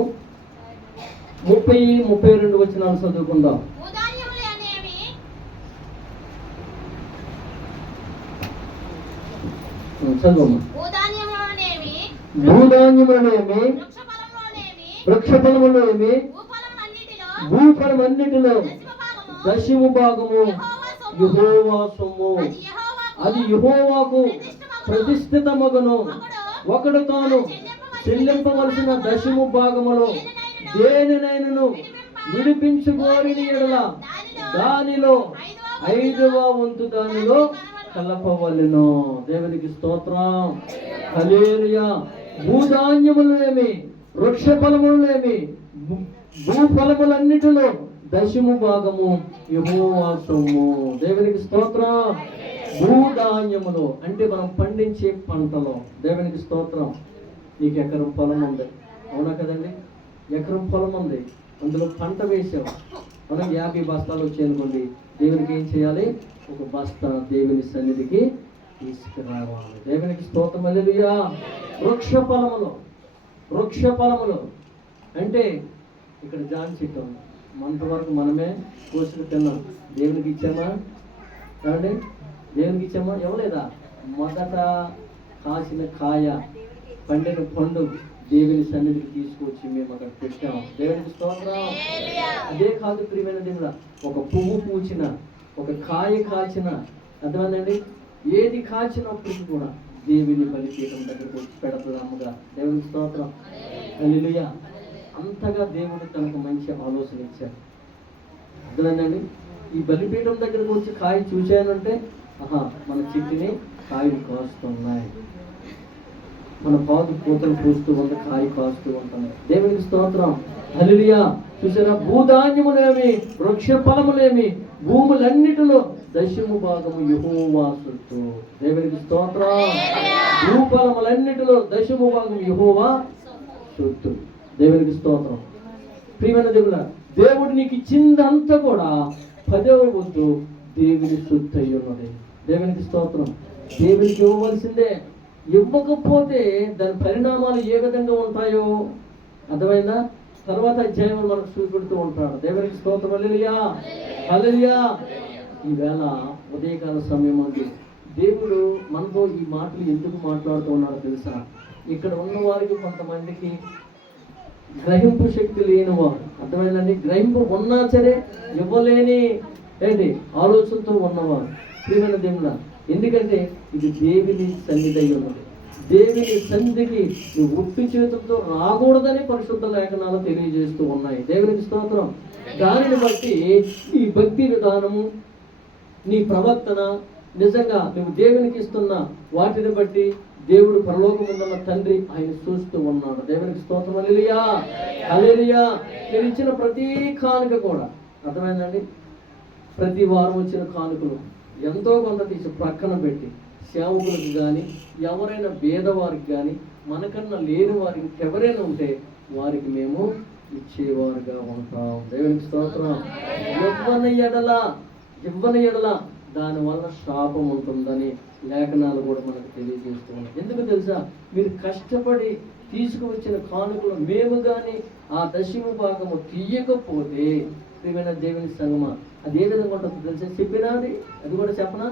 30-32 వచనాలు చదువుకుందాం. చదువు. భూధాన్యములనేమి, వృక్షఫలములనేమి, భూఫలమన్నిటిలో దశమ భాగము యెహోవా సొమ్ము. అది యెహోవాకు ప్రతిష్ఠితమగును. ఒకడు తాను చెల్లింపవలసిన దశమ భాగములో దేనినైనను విడిపించుకోని యెడల దానిలో 5వ వంతు దానిలో కలపవలెను. దేవునికి స్తోత్రం. హల్లెలూయా. భూధాన్యములేమి, వృక్ష ఫలములేమి, భూఫలములన్నిటిలో దశము భాగము యెహోవా సొమ్ము. దేవునికి స్తోత్రం. భూధాన్యములో అంటే మనం పండించే పంటలో దేవునికి స్తోత్రం. నీకు ఎకరం పొలం ఉంది, అవునా కదండి? ఎకరం పొలం ఉంది, అందులో పంట వేసావు. మనం 50 బస్తాలు వచ్చాయనుకోండి, దేవునికి ఏం చేయాలి? ఒక బస్తా దేవుని సన్నిధికి తీసుకురావాలి. దేవునికి స్తోత్రం. హల్లెలూయా. వృక్ష ఫలములో అంటే ఇక్కడ జాన్ చెట్టు మంత వరకు మనమే కోసుకు తిన్నాం. దేవునికి ఇచ్చామా? కాబట్టి దేవునికి ఇచ్చామా? ఇవ్వలేదా? మొదట కాసిన కాయ, పండిన పండు దేవుని సన్నిధికి తీసుకొచ్చి మేము అక్కడ పెట్టాము. దేవునికి స్తోత్రం. అదే కాదు ప్రియమైన దేవుడా, ఒక పువ్వు పూచిన, ఒక కాయ కాచిన, అర్థమైందండి? ఏది కాచినప్పుడు కూడా దేవుని బలిపీఠం దగ్గరకు వచ్చి పెడతాడు అమ్మగా. దేవునికి స్తోత్రం. హల్లెలూయా. అంతగా దేవుడు తనకు మంచి ఆలోచన ఇచ్చాడు. అర్థమైందండి? ఈ బలిపీఠం దగ్గరకు వచ్చి కాయ చూశానంటే మన చెట్టుని కాయలు కాస్తున్నాయి, మన పాదు పూతలు పూస్తూ ఉంటే కాయ కాస్తూ ఉంటున్నాయి. దేవునికి స్తోత్రం. హల్లెలూయా. చూసారా? భూధాన్యములేమి, వృక్ష ఫలములేమి, భూములన్నిటిలో దశము భాగము యెహోవా సొత్తు. దేవునికి స్తోత్రం. భూఫలములన్నిటిలో దశము భాగము యెహోవా సొత్తు. దేవునికి స్తోత్రం. ప్రియమైన దేవుడా, దేవుడు నీకు ఇచ్చిందంతా కూడా 10వ వంతు దేవుని సొత్తు అయి ఉన్నది. దేవునికి స్తోత్రం. దేవునికి ఇవ్వవలసిందే. ఇవ్వకపోతే దాని పరిణామాలు ఏ విధంగా ఉంటాయో అర్థమైందా? తర్వాత అధ్యాయం మనకు చూపెడుతూ ఉంటాడు. దేవునికి స్తోత్రం. హల్లెలూయా. హల్లెలూయా. ఈవేళ ఉదయకాల సమయం అండి, దేవుడు మనతో ఈ మాటలు ఎందుకు మాట్లాడుతూ ఉన్నాడో తెలుసా? ఇక్కడ ఉన్న వారికి కొంతమందికి గ్రహింపు శక్తి లేని వారు, అర్థమైందండి? గ్రహింపు ఉన్నా సరే ఇవ్వలేని ఆలోచనతో ఉన్నవారు. ప్రియమైన దేవుడా, ఎందుకంటే ఇది దేవుని సన్నిధి అయి ఉన్నది. దేవుని సన్నిధికి నువ్వు ఉట్టి చేతులతో రాకూడదని పరిశుద్ధ లేఖనాలు తెలియజేస్తూ ఉన్నాయి. దేవునికి స్తోత్రం. దానిని బట్టి నీ భక్తి విధానము, నీ ప్రవర్తన, నిజంగా నువ్వు దేవునికి ఇస్తున్న వాటిని బట్టి దేవుడు పరలోకమున్న తండ్రి ఆయన చూస్తూ ఉన్నాడు. దేవునికి స్తోత్రం. హల్లెలూయా. హల్లెలూయా. నేను ఇచ్చిన ప్రతి కానుక కూడా, అర్థమైందండి? ప్రతి వారం వచ్చిన కానుకలు ఎంతో కొంత తీసి ప్రక్కన పెట్టి సేవకులకు కానీ, ఎవరైనా పేదవారికి కానీ, మనకన్నా లేని వారికి ఎవరైనా ఉంటే వారికి మేము ఇచ్చేవారుగా ఉంటాం. దేవునికి స్తోత్రం. ఇవ్వని ఎడల దానివల్ల శాపం ఉంటుందని లేఖనాలు కూడా మనకు తెలియజేస్తూ ఉన్నాయి. ఎందుకు తెలుసా? మీరు కష్టపడి తీసుకువచ్చిన కానుకలు మేము కానీ ఆ దశమ భాగము తీయకపోతే, ప్రియమైన దేవుని సంగమా, అది ఏ విధంగా ఉంటుందో తెలుసా? చెప్పినా అది కూడా చెప్పనా?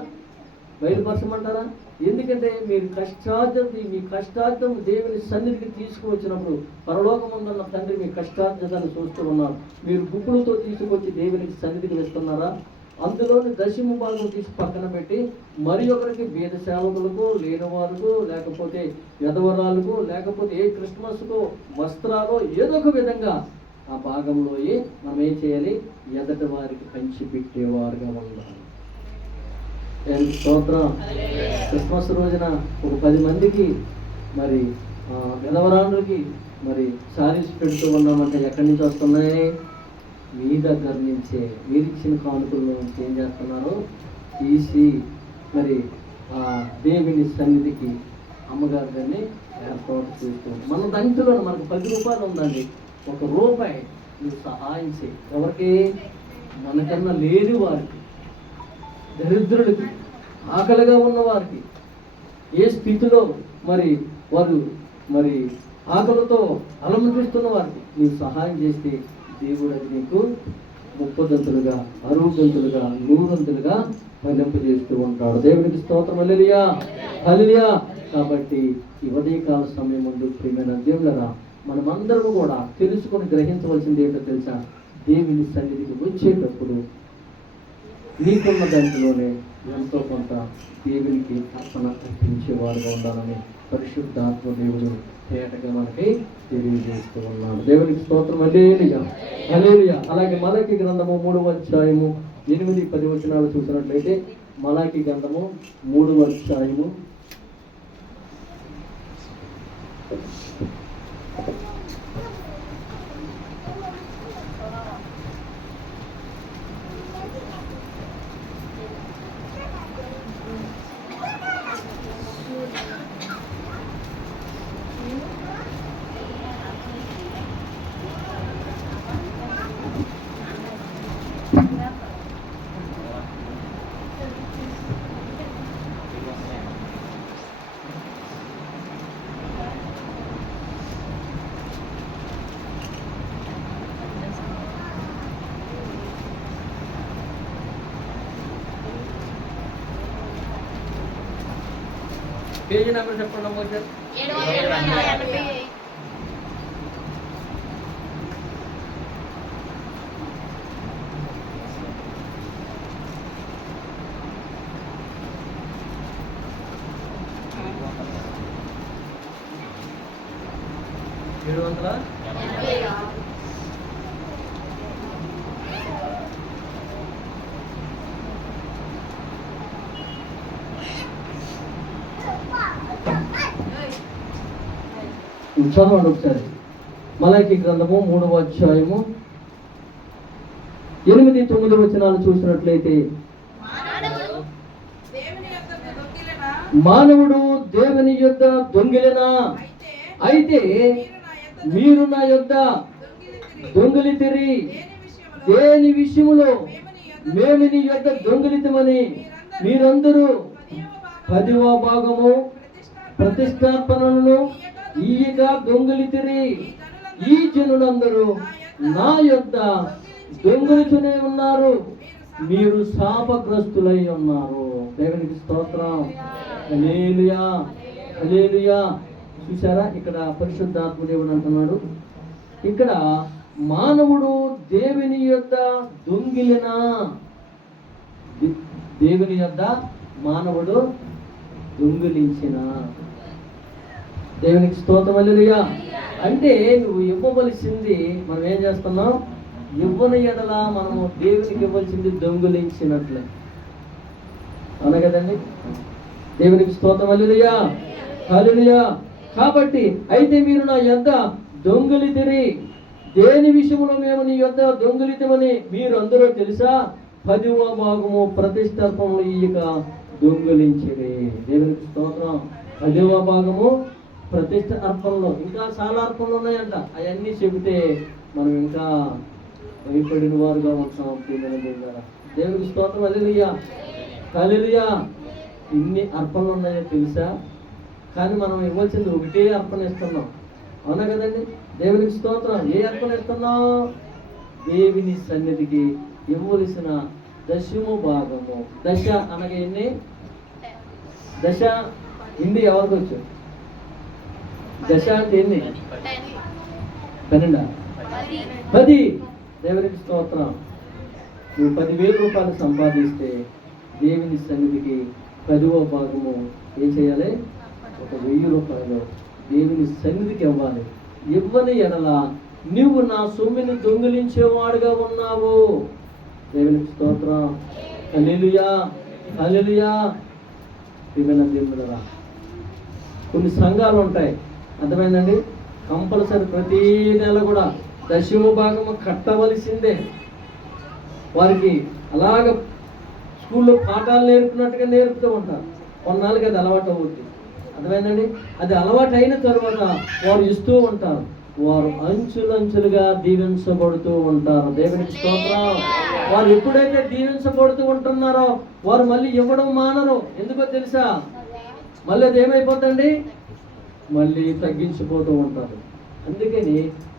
బయలుపరచమంటారా? ఎందుకంటే మీరు మీ కష్టార్థం దేవుని సన్నిధికి తీసుకువచ్చినప్పుడు పరలోకమున్న తండ్రి మీ కష్టార్థాన్ని చూస్తూ ఉన్నారు. మీరు గుప్పులతో తీసుకొచ్చి దేవునికి సన్నిధికి వేస్తున్నారా? అందులోని దశమ భాగం తీసి పక్కన పెట్టి మరి ఒకరికి బీద సేవకులకు, లేనివారుకు, లేకపోతే యదవరాలకు, లేకపోతే ఏ క్రిస్మస్కు వస్త్రాలు ఏదో ఒక విధంగా ఆ భాగంలో మనం ఏం చేయాలి? ఎదటి వారికి పంచిపెట్టేవారుగా ఉండాలి. స్తోత్రం. క్రిస్మస్ రోజున ఒక 10 మందికి మరి విధవరాండ్రులకి మరి సారీస్ పెడుతూ ఉన్నామంటే ఎక్కడి నుంచి వస్తున్నాయి? మీ దగ్గర నుంచే. మీరు ఇచ్చిన కానుకల్లో నుంచి ఏం చేస్తున్నారు? తీసి మరి దేవుని సన్నిధికి అమ్మగారు దాన్ని ఏర్పాటు చేస్తూ, మన దంతులో మనకు 10 రూపాయలు ఉందండి, 1 రూపాయి నువ్వు సహాయం చేయి. ఎవరికి? మనకన్నా లేని వారికి, దరిద్రుడికి, ఆకలిగా ఉన్న వారికి, ఏ స్థితిలో మరి వారు మరి ఆకలితో అలమటిస్తున్న వారికి నీవు సహాయం చేస్తే దేవుడు అది నీకు 30 దంతులుగా, 60 దంతులుగా, 100 దంతులుగా ఫలింపజేస్తూ ఉంటాడు. దేవునికి స్తోత్రం. హల్లెలూయా. హల్లెలూయా. కాబట్టి ఈ ఉదయకాల సమయం ముందు ప్రియమైన దేవులరా, మనమందరము కూడా తెలుసుకొని గ్రహించవలసింది ఏంటో తెలుసా? దేవుని సన్నిధికి వచ్చేటప్పుడు నీకున్న దాంట్లోనే ఎంతో కొంత దేవునికి అర్పణ అర్పించేవారుగా ఉండాలని పరిశుద్ధాత్మ దేవుడు తేటగా మనకి తెలియజేస్తూ ఉన్నాడు. దేవునికి స్తోత్రం. హల్లెలూయా. హల్లెలూయా. అలాగే మలాకి గ్రంథము 3వ అధ్యాయము 8-10 వచనాలు చూసినట్లయితే, మలాకి గ్రంథము 3వ అధ్యాయము 8 పేజీ నెంబర్ చెప్పండి అమ్మ సార్. 780. చదవండి ఒకసారి. మలాకి గ్రంథము 3వ అధ్యాయము 8-9 వచనాలు చూసినట్లయితే, మానవుడు దేవుని యొద్ద దొంగిలినా, అయితే మీరు నా యొద్ద దొంగిలితిరి. దేని విషయములో మేము నీ యొద్ద దొంగిలితమని మీరందరూ 10వ భాగము ప్రతిష్టార్పణలను ఈయక దొంగిలితిరి. ఈ జనులందరూ నా యొద్ద దొంగిలితూనే ఉన్నారు, మీరు శాపగ్రస్తులై ఉన్నారు. దేవునికి స్తోత్రం. హల్లెలూయా, హల్లెలూయా. చూసారా, ఇక్కడ పరిశుద్ధాత్మ దేవుడు అంటున్నాడు, ఇక్కడ మానవుడు దేవుని యొద్ద దొంగిలినా, దేవుని యొద్ద మానవుడు దొంగిలించిన. దేవునికి స్తోత్రం. హల్లెలూయా. అంటే నువ్వు ఇవ్వవలసింది మనం ఏం చేస్తున్నాం? ఇవ్వని ఎడల మనము దేవునికి ఇవ్వాల్సింది దొంగిలించినట్లే, అవునా కదండి? దేవునికి స్తోత్రం. హల్లెలూయా, హల్లెలూయా. కాబట్టి అయితే మీరు నా యొద్ద దొంగిలితిరి. దేని విషయంలో మేము నీ యొద్ద దొంగిలితమని మీరు అందరూ తెలుసా? 10వ భాగము ప్రతిష్టార్పణలు ఈయక దొంగిలించిరి. దేవునికి స్తోత్రం. 10వ భాగము ప్రతిష్ట అర్పణలో ఇంకా చాలా అర్పణలు ఉన్నాయంట. అవన్నీ చెబితే మనం ఇంకా భయపడిన వారుగా ఉంటాం. దేవునికి స్తోత్రం. హల్లెలూయా, హల్లెలూయా. ఇన్ని అర్పణలు ఉన్నాయో తెలుసా? కానీ మనం ఇవ్వాల్సింది ఒకటే అర్పణ ఇస్తున్నాం, అవునా కదండి? దేవునికి స్తోత్రం. ఏ అర్పణ ఇస్తున్నాం? దేవుని సన్నిధికి ఇవ్వవలసిన 10వ భాగము. దశ అనగా ఎన్ని? దశ హిందీ ఎవరికి వచ్చు? దశ అంటే ఎన్ని? 12. 10. దేవునికి స్తోత్రం. నువ్వు 10,000 రూపాయలు సంపాదిస్తే దేవుని సన్నిధికి 10వ భాగము ఏం చేయాలి? 1,000 రూపాయలు దేవుని సన్నిధికి ఇవ్వాలి. ఇవ్వని ఎడల నువ్వు నా సొమ్మిని దొంగిలించేవాడుగా ఉన్నావు. దేవునికి స్తోత్రం. హల్లెలూయా, హల్లెలూయా. దేవుడా, కొన్ని సంఘాలు ఉంటాయి, అర్థమైందండి? కంపల్సరీ ప్రతి నెల కూడా 10వ భాగము కట్టవలసిందే. వారికి అలాగ స్కూల్లో పాఠాలు నేర్పినట్టుగా నేర్పుతూ ఉంటారు. కొన్నాళ్ళకి అది అలవాటు అవుతుంది, అర్థమైందండి? అది అలవాటు అయిన తర్వాత వారు ఇస్తూ ఉంటారు. వారు అంచులంచులుగా దీవించబడుతూ ఉంటారు. దేవునికి స్తోత్రం. వారు ఎప్పుడైతే దీవించబడుతూ ఉంటున్నారో వారు మళ్ళీ ఇవ్వడం మానరు. ఎందుకో తెలుసా? మళ్ళీ అది ఏమైపోతుంది? మళ్ళీ తగ్గించిపోతూ ఉంటారు. అందుకని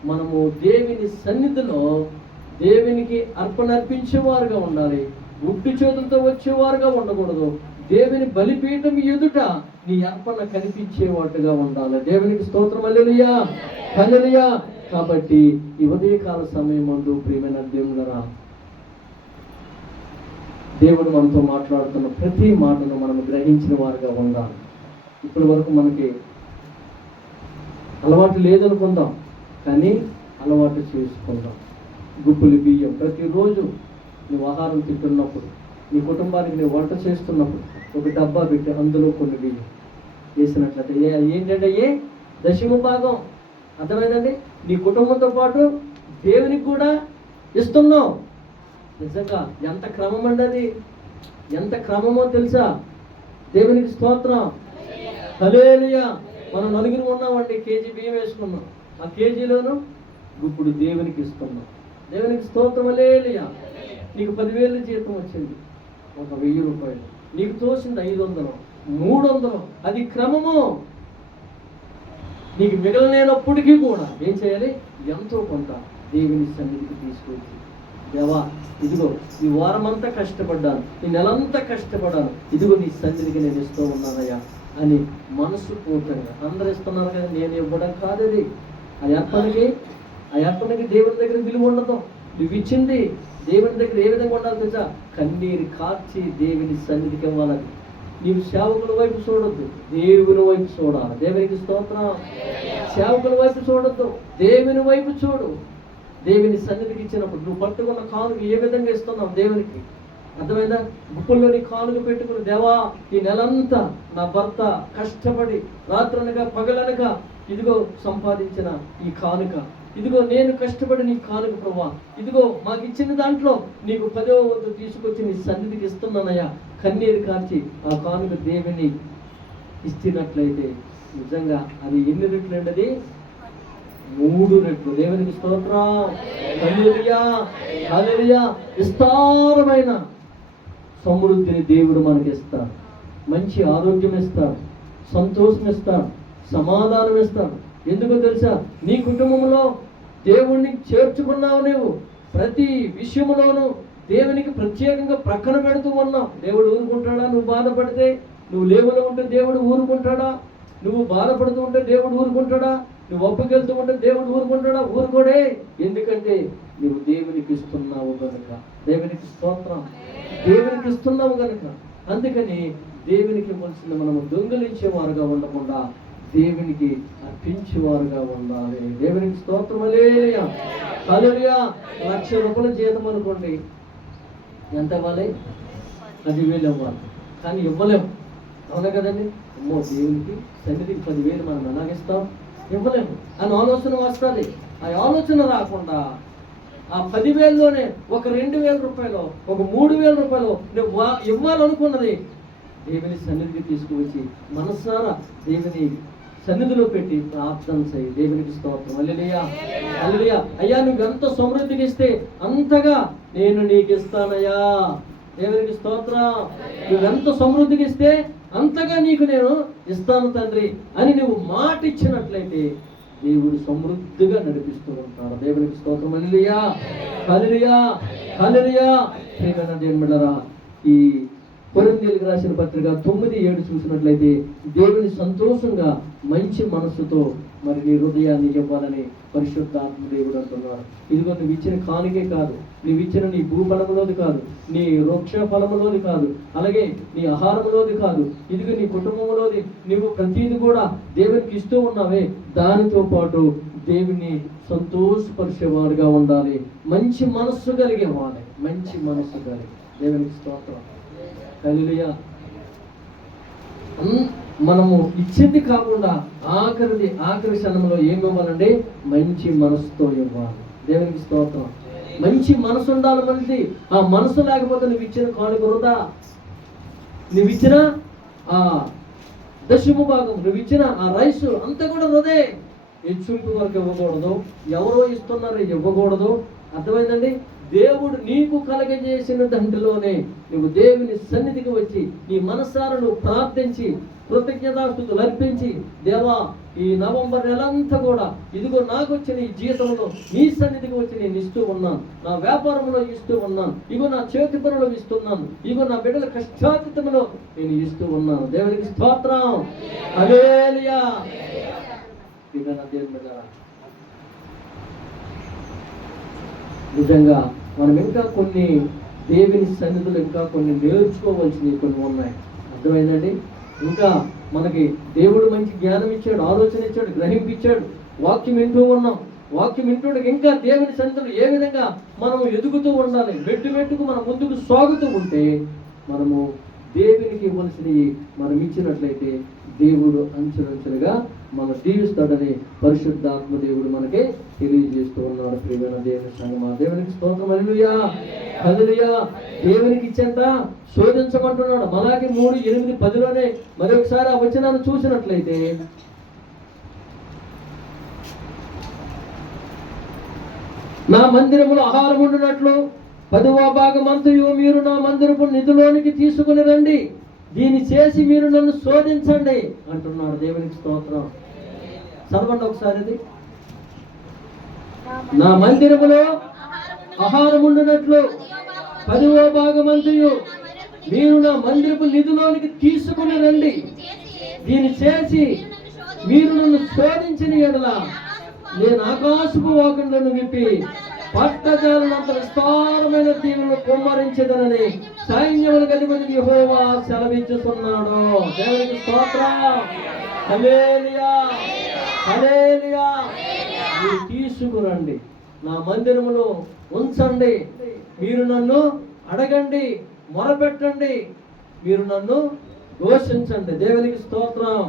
మనము దేవుని సన్నిధిలో దేవునికి అర్పణ అర్పించేవారుగా ఉండాలి. ఉట్టి చేతులతో వచ్చేవారుగా ఉండకూడదు. దేవుని బలిపీఠం ఎదుట నీ అర్పణ కనిపించేవాటుగా ఉండాలి. దేవునికి స్తోత్రం. హల్లెలూయా, హల్లెలూయా. కాబట్టి ఈ ఉదయకాల సమయం ముందు ప్రియమైన దేవుడరా, దేవుడు మనతో మాట్లాడుతున్న ప్రతి మాటను మనం గ్రహించిన వారుగా ఉండాలి. ఇప్పటి వరకు మనకి అలవాటు లేదనుకుందాం, కానీ అలవాటు చేసుకుందాం. గుప్పులు బియ్యం ప్రతిరోజు నువ్వు ఆహారం తింటున్నప్పుడు, నీ కుటుంబానికి నువ్వు వంట చేస్తున్నప్పుడు ఒక డబ్బా పెట్టి అందులో కొన్ని బియ్యం వేసినట్లయితే ఏంటంటే 10వ భాగం. అర్థమైందండి? నీ కుటుంబంతో పాటు దేవునికి కూడా ఇస్తున్నావు. నిజంగా ఎంత క్రమం అండి అది, ఎంత క్రమమో తెలుసా? దేవునికి స్తోత్రం. హల్లెలూయా. మనం 4 ఉన్నామండి, కేజీ బియ్యం వేసుకున్నాం. ఆ కేజీలోను ఇప్పుడు దేవునికి ఇస్తున్నాం. దేవునికి స్తోత్రం. హల్లెలూయా. నీకు 10,000 జీతం వచ్చింది, 1,000 రూపాయలు నీకు తోసింది 500, 300. అది క్రమము. నీకు మిగలలేనప్పటికీ కూడా ఏం చేయాలి? ఎంతో కొంత దేవుని సన్నిధికి తీసుకొచ్చి, దేవా ఇదిగో ఈ వారం అంతా కష్టపడ్డాను, ఈ నెలంతా కష్టపడ్డాను, ఇదిగో నీ సన్నిధికి నేను ఇస్తూ ఉన్నానయ్యా అని మనసు పూర్తంగా అందరు ఇస్తున్నారు కదా, నేను ఇవ్వడం కాదు అది. ఆ అర్పణకి దేవుని దగ్గర విలువ ఉండదు. నువ్వు ఇచ్చింది దేవుని దగ్గర ఏ విధంగా ఉండాలి తెలుసా? కన్నీరు కార్చి దేవుని సన్నిధికి ఇవ్వాలని. నీవు సేవకుల వైపు చూడొద్దు, దేవుని వైపు చూడాలి. దేవునికి స్తోత్రం. సేవకుల వైపు చూడొద్దు, దేవుని వైపు చూడు. దేవుని సన్నిధికి ఇచ్చినప్పుడు నువ్వు పట్టుకున్న కానుక ఏ విధంగా ఇస్తున్నావు దేవునికి, అర్థమైందా? గుప్పుల్లోని కానుక పెట్టుకుని, దేవా ఈ నెలంతా నా భర్త కష్టపడి రాత్రనగా పగలనగా ఇదిగో సంపాదించిన ఈ కానుక, ఇదిగో నేను కష్టపడి నీ కానుక ప్రభువా, ఇదిగో మాకు ఇచ్చిన దాంట్లో నీకు 10వ వంతు తీసుకొచ్చి నీ సన్నిధికి ఇస్తున్నానయ్యా. కన్నీరు కార్చి ఆ కానుక దేవుని ఇచ్చినట్లయితే నిజంగా అది ఎన్ని రెట్లు అండి? అది 3 రెట్లు. దేవునికి స్తోత్రం. హల్లెలూయా, హల్లెలూయా. విస్తారమైన సమృద్ధిని దేవుడు మనకి ఇస్తాడు. మంచి ఆరోగ్యం ఇస్తాడు, సంతోషం ఇస్తాడు, సమాధానం ఇస్తాడు. ఎందుకో తెలుసా? నీ కుటుంబంలో దేవుణ్ణి చేర్చుకున్నావు. నువ్వు ప్రతి విషయంలోనూ దేవునికి ప్రత్యేకంగా ప్రక్కన పెడుతూ ఉన్నావు. దేవుడు ఊరుకుంటాడా? నువ్వు బాధపడితే, నువ్వు లేవలో ఉంటే దేవుడు ఊరుకుంటాడా? నువ్వు బాధపడుతూ ఉంటే దేవుడు ఊరుకుంటాడా? నువ్వు ఒప్పుకెళ్తూ ఉంటే దేవుడు ఊరుకుంటాడా? ఊరుకోడే. ఎందుకంటే నువ్వు దేవునికి ఇస్తున్నావు కనుక. దేవునికి స్తోత్రం. దేవునికి ఇస్తున్నావు కనుక. అందుకని దేవునికి ఇవ్వాల్సింది మనము దొంగిలించేవారుగా ఉండకుండా దేవునికి అర్పించేవారుగా ఉండాలి. దేవునికి స్తోత్రం. హల్లెలూయా, హల్లెలూయా. 1,00,000 రూపాయల జీతం అనుకోండి, ఎంత ఇవ్వాలి? 10,000 ఇవ్వాలి. కానీ ఇవ్వలేము, అవునా కదండి? అమ్మో, దేవునికి సన్నిధికి 10,000 మనం ఎలాగిస్తాం? ఇవ్వలేము అని ఆలోచన వస్తుంది. ఆ ఆలోచన రాకుండా ఆ 10,000లోనే ఒక 2,000 రూపాయలు, ఒక 3,000 రూపాయలు నువ్వు ఇవ్వాలనుకున్నది దేవుని సన్నిధికి తీసుకువచ్చి మనసారా దేవుని సన్నిధిలో పెట్టి ప్రార్థన చేయి. దేవునికి స్తోత్రం. హల్లెలూయా, హల్లెలూయా. అయ్యా నువ్వు ఎంత సమృద్ధికి ఇస్తే అంతగా నేను నీకు ఇస్తానయ్యా. దేవునికి స్తోత్రం. నువ్వెంత సమృద్ధికి ఇస్తే అంతగా నీకు నేను ఇస్తాను తండ్రి అని నువ్వు మాట ఇచ్చినట్లయితే దేవుడు సమృద్ధిగా నడిపిస్తూ ఉంటాడు. దేవునికి స్తోత్రం. హల్లెలూయా, హల్లెలూయా, హల్లెలూయా. ప్రియమైన దేవుని బిడ్డలారా, ఈ కొరింథీయులకు రాసిన పత్రిక 9:7 చూసినట్లయితే దేవుని సంతోషంగా మంచి మనస్సుతో మరి నీ హృదయాన్ని ఇవ్వాలని పరిశుద్ధాత్మ దేవుడు అంటున్నాడు. ఇదిగో నువ్వు ఇచ్చిన కానుకే కాదు, నువ్వు ఇచ్చిన నీ భూఫలములోది కాదు, నీ వృక్ష ఫలములోది కాదు, అలాగే నీ ఆహారములోది కాదు, ఇదిగో నీ కుటుంబంలోది నువ్వు ప్రతిదీ కూడా దేవునికి ఇస్తూ ఉన్నావే, దానితో పాటు దేవుని సంతోషపరిచేవాడుగా ఉండాలి. మంచి మనస్సు కలిగేవాడు, మంచి మనస్సు కలిగి. దేవునికి స్తోత్రం. హల్లెలూయా. మనము ఇచ్చింది కాకుండా ఆఖరి క్షణంలో ఏమి ఇవ్వాలండి? మంచి మనసుతో ఇవ్వాలి. దేవునికి స్తోత్రం. మంచి మనసు ఉండాలి మనది. ఆ మనసు లేకపోతే నువ్వు ఇచ్చిన కానుక వృధా. నువ్వు ఇచ్చిన ఆ 10వ భాగం, నువ్వు ఇచ్చిన ఆ రైస్ అంతా కూడా వృధే. హెచ్చుంపు వరకు ఇవ్వకూడదు, ఎవరో ఇస్తున్నారు ఇవ్వకూడదు. అర్థమైందండి? దేవుడు నీకు కలగజేసిన దాంట్లోనే నువ్వు దేవుని సన్నిధికి వచ్చి నీ మనసారా నువ్వు ప్రార్థించి కృతజ్ఞతాస్తుతులు అర్పించి, దేవా ఈ నవంబర్ నెలంతా కూడా ఇదిగో నాకు వచ్చిన ఈ జీతంలో నీ సన్నిధికి వచ్చి నేను ఇస్తూ ఉన్నాను, నా వ్యాపారంలో ఇస్తూ ఉన్నాను, ఇగో నా చేతి పనులు ఇస్తున్నాను, ఇగో నా బిడ్డల కష్టాతీతంలో నేను ఇస్తూ ఉన్నాను. దేవునికి స్తోత్రం. హల్లెలూయా. దేవుని బిడ్డలారా, నిజంగా మనం ఇంకా కొన్ని దేవుని సన్నిధులు ఇంకా కొన్ని నేర్చుకోవాల్సినవి కొన్ని ఉన్నాయి. అర్థమైందండి? ఇంకా మనకి దేవుడు మంచి జ్ఞానం ఇచ్చాడు, ఆలోచన ఇచ్చాడు, గ్రహింపించాడు. వాక్యం వింటూ ఉన్నాం. వాక్యం వింటుండగా ఇంకా దేవుని సన్నిధులు ఏ విధంగా మనం ఎదుగుతూ ఉండాలి, మెట్టుకు మనం ముందుకు సాగుతూ ఉంటే మనము దేవునికి ఇవ్వాల్సినవి మనం ఇచ్చినట్లయితే దేవుడు అంచెలంచెలుగా మనం దీవిస్తాడని పరిశుద్ధాత్మ దేవుడు మనకి తెలియజేస్తూ ఉన్నాడు. ప్రియమైన దేవుని సంగమా, దేవునికి స్తోత్రం. హల్లెలూయా, హల్లెలూయా. దేవునికి ఇచ్చేంత శోధించమంటున్నాడు. మలాకి 3:8-10లోనే మరొకసారి ఆ వచనాన్ని చూసినట్లయితే, నా మందిరములో ఆహారం ఉండునట్లు 10వ భాగమంతయు మీరు నా మందిరపు నిధిలోనికి తీసుకుని రండి, దీన్ని చేసి మీరు నన్ను శోధించండి అంటున్నాడు. దేవునికి స్తోత్రం. చదవండి ఒకసారి. నా మందిరములో ఆహారం ఉండునట్లు 10వ భాగమంతయు మీరు నా మందిరపు నిధిలోనికి తీసుకుని రండి, దీన్ని చేసి మీరు నన్ను శోధించిన ఎడల నేను ఆకాశపు వాకిళ్లను విప్పి పట్టజాలనంత విస్తారమైన దీవులను కుమ్మరించదనని సైన్యములకు అధిపతి యెహోవా సెలవిచ్చుతున్నాడు. దేవునికి స్తోత్రం. హల్లెలూయా, హల్లెలూయా. మీరు తీసుకురండి, నా మందిరములో ఉంచండి, మీరు నన్ను అడగండి, మొరపెట్టండి, మీరు నన్ను ఘోషించండి. దేవునికి స్తోత్రం.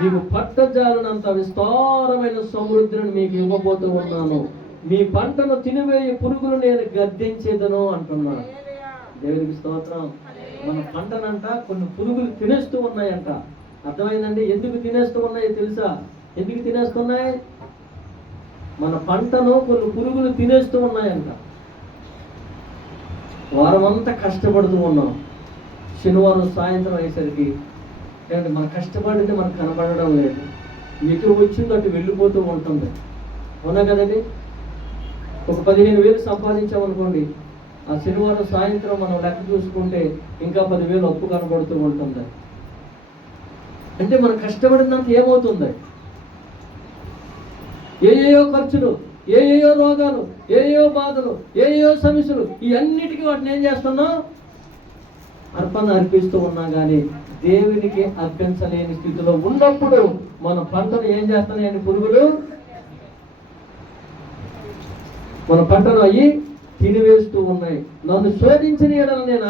మీకు పట్టజాలనంత విస్తారమైన సమృద్ధిని మీకు ఇవ్వబోతూ ఉన్నాను. మీ పంటను తినివేయి పురుగులు నేను గద్దించేదను అంటున్నాడు. దేవునికి స్తోత్రం. మన పంటనంట కొన్ని పురుగులు తినేస్తూ ఉన్నాయంట. అర్థమైందండి? ఎందుకు తినేస్తూ ఉన్నాయో తెలుసా? ఎందుకు తినేస్తున్నాయి? మన పంటను కొన్ని పురుగులు తినేస్తూ ఉన్నాయంట. వారం అంతా కష్టపడుతూ ఉన్నాం, శనివారం సాయంత్రం అయ్యేసరికి ఏమంటే మనం కష్టపడింది మనకు కనపడడం లేదు. ఎటు వచ్చిందో అటు వెళ్ళిపోతూ ఉంటుంది. అవునా కదండి? ఒక 15,000 సంపాదించామనుకోండి, ఆ శనివారం సాయంత్రం మనం లెక్క చూసుకుంటే ఇంకా 10,000 అప్పు కనబడుతూ ఉంటుంది. అంటే మనం కష్టపడినంత ఏమవుతుంది? ఏయో ఖర్చులు, ఏయో రోగాలు, ఏయో బాధలు, ఏయో సమస్యలు, ఈ అన్నిటికీ వాటిని ఏం చేస్తున్నాం? అర్పణ అర్పిస్తూ ఉన్నాం. కానీ దేవునికి అర్పించలేని స్థితిలో ఉన్నప్పుడు మన పంటను ఏం చేస్తున్నాయని పురుగులు మన పంటను అయ్యి తినివేస్తూ ఉన్నాయి. నన్ను శోధించిన ఎడల నేను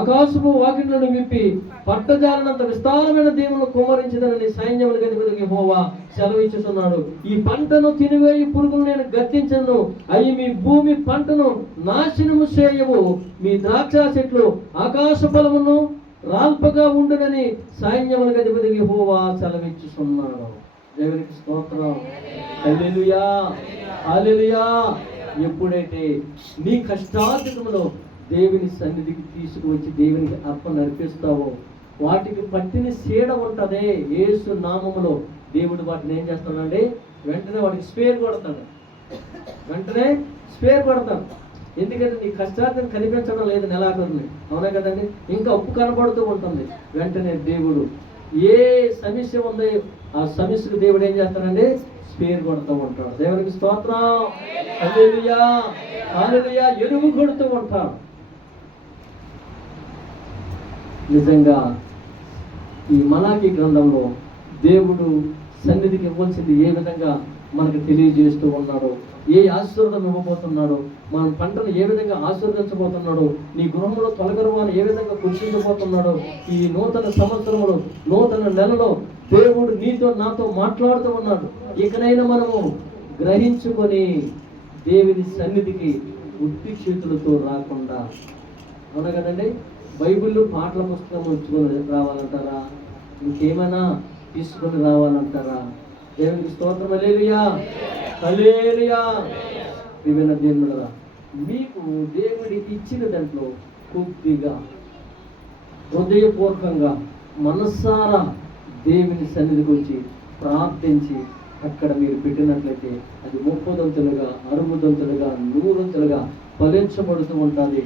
ఆకాశపు వాకిళ్లను విప్పి పట్టజాలనంత విస్తారమైన దీవులను కుమ్మరించదనని సైన్యములకు అధిపతి యెహోవా సెలవిచ్చుతున్నాడు. ఈ పంటను తినివేయి పురుగులు నేను గద్దించను, అవి మీ భూమి పంటను నాశనము చేయవు, మీ ద్రాక్ష చెట్లు ఆకాశ ఫలమును రాల్పగా ఉండునని సైన్యములకు అధిపతి యెహోవా సెలవిచ్చుతున్నాడు. దేవునికి స్తోత్రం. హల్లెలూయా, హల్లెలూయా. ఎప్పుడైతే నీ కష్టార్జితములో దేవుని సన్నిధికి తీసుకువచ్చి దేవునికి అర్పణ అర్పిస్తావో, వాటికి పట్టిన సీడ ఉంటదే, యేసు నామములో దేవుడు వాటిని ఏం చేస్తాడండి? వెంటనే వాటికి స్పేర్ కొడతాడు. వెంటనే స్పేర్ కొడతాడు. ఎందుకంటే నీ కష్టార్థం కనిపించడం లేదు నెలాఖరుని. అవునా కదండి? ఇంకా అప్పు కనబడుతూ ఉంటుంది. వెంటనే దేవుడు ఏ సమస్య ఉందో ఆ సమస్యకు దేవుడు ఏం చేస్తాడండి? స్పేర్ కొడుతూ ఉంటాడు. దేవునికి స్తోత్రం. హల్లెలూయా, హల్లెలూయా. ఎరువు కొడుతూ ఉంటాడు. నిజంగా ఈ మలాకీ గ్రంథంలో దేవుడు సన్నిధికి ఇవ్వాల్సింది ఏ విధంగా మనకు తెలియజేస్తూ ఉన్నాడో, ఏ ఆశీర్వాదం ఇవ్వబోతున్నాడో, మన పంటను ఏ విధంగా ఆశీర్వదించబోతున్నాడో, నీ గృహంలో తొలగరువాన్ని ఏ విధంగా కుషించబోతున్నాడో, ఈ నూతన సంవత్సరంలో నూతన నెలలో దేవుడు నీతో నాతో మాట్లాడుతూ ఉన్నాడు. ఇకనైనా మనము గ్రహించుకొని దేవుని సన్నిధికి ఉత్తి చేతులతో రాకుండా. అవునా కదండి? బైబిల్లో పాటల పుస్తకం ఉంచుకొని రావాలంటారా? ఇంకేమైనా తీసుకొని రావాలంటారా? దేవునికి స్తోత్రం. హల్లెలూయా, హల్లెలూయా. విభిన్న దేవుడురా, మీకు దేవుడి ఇచ్చిన దాంట్లో కొద్దిగా హృదయపూర్వకంగా మనస్సారా దేవుని సన్నిధికి వచ్చి ప్రార్థించి అక్కడ మీరు పెట్టినట్లయితే అది 30 60 100 ఫలించబడుతూ ఉంటుంది.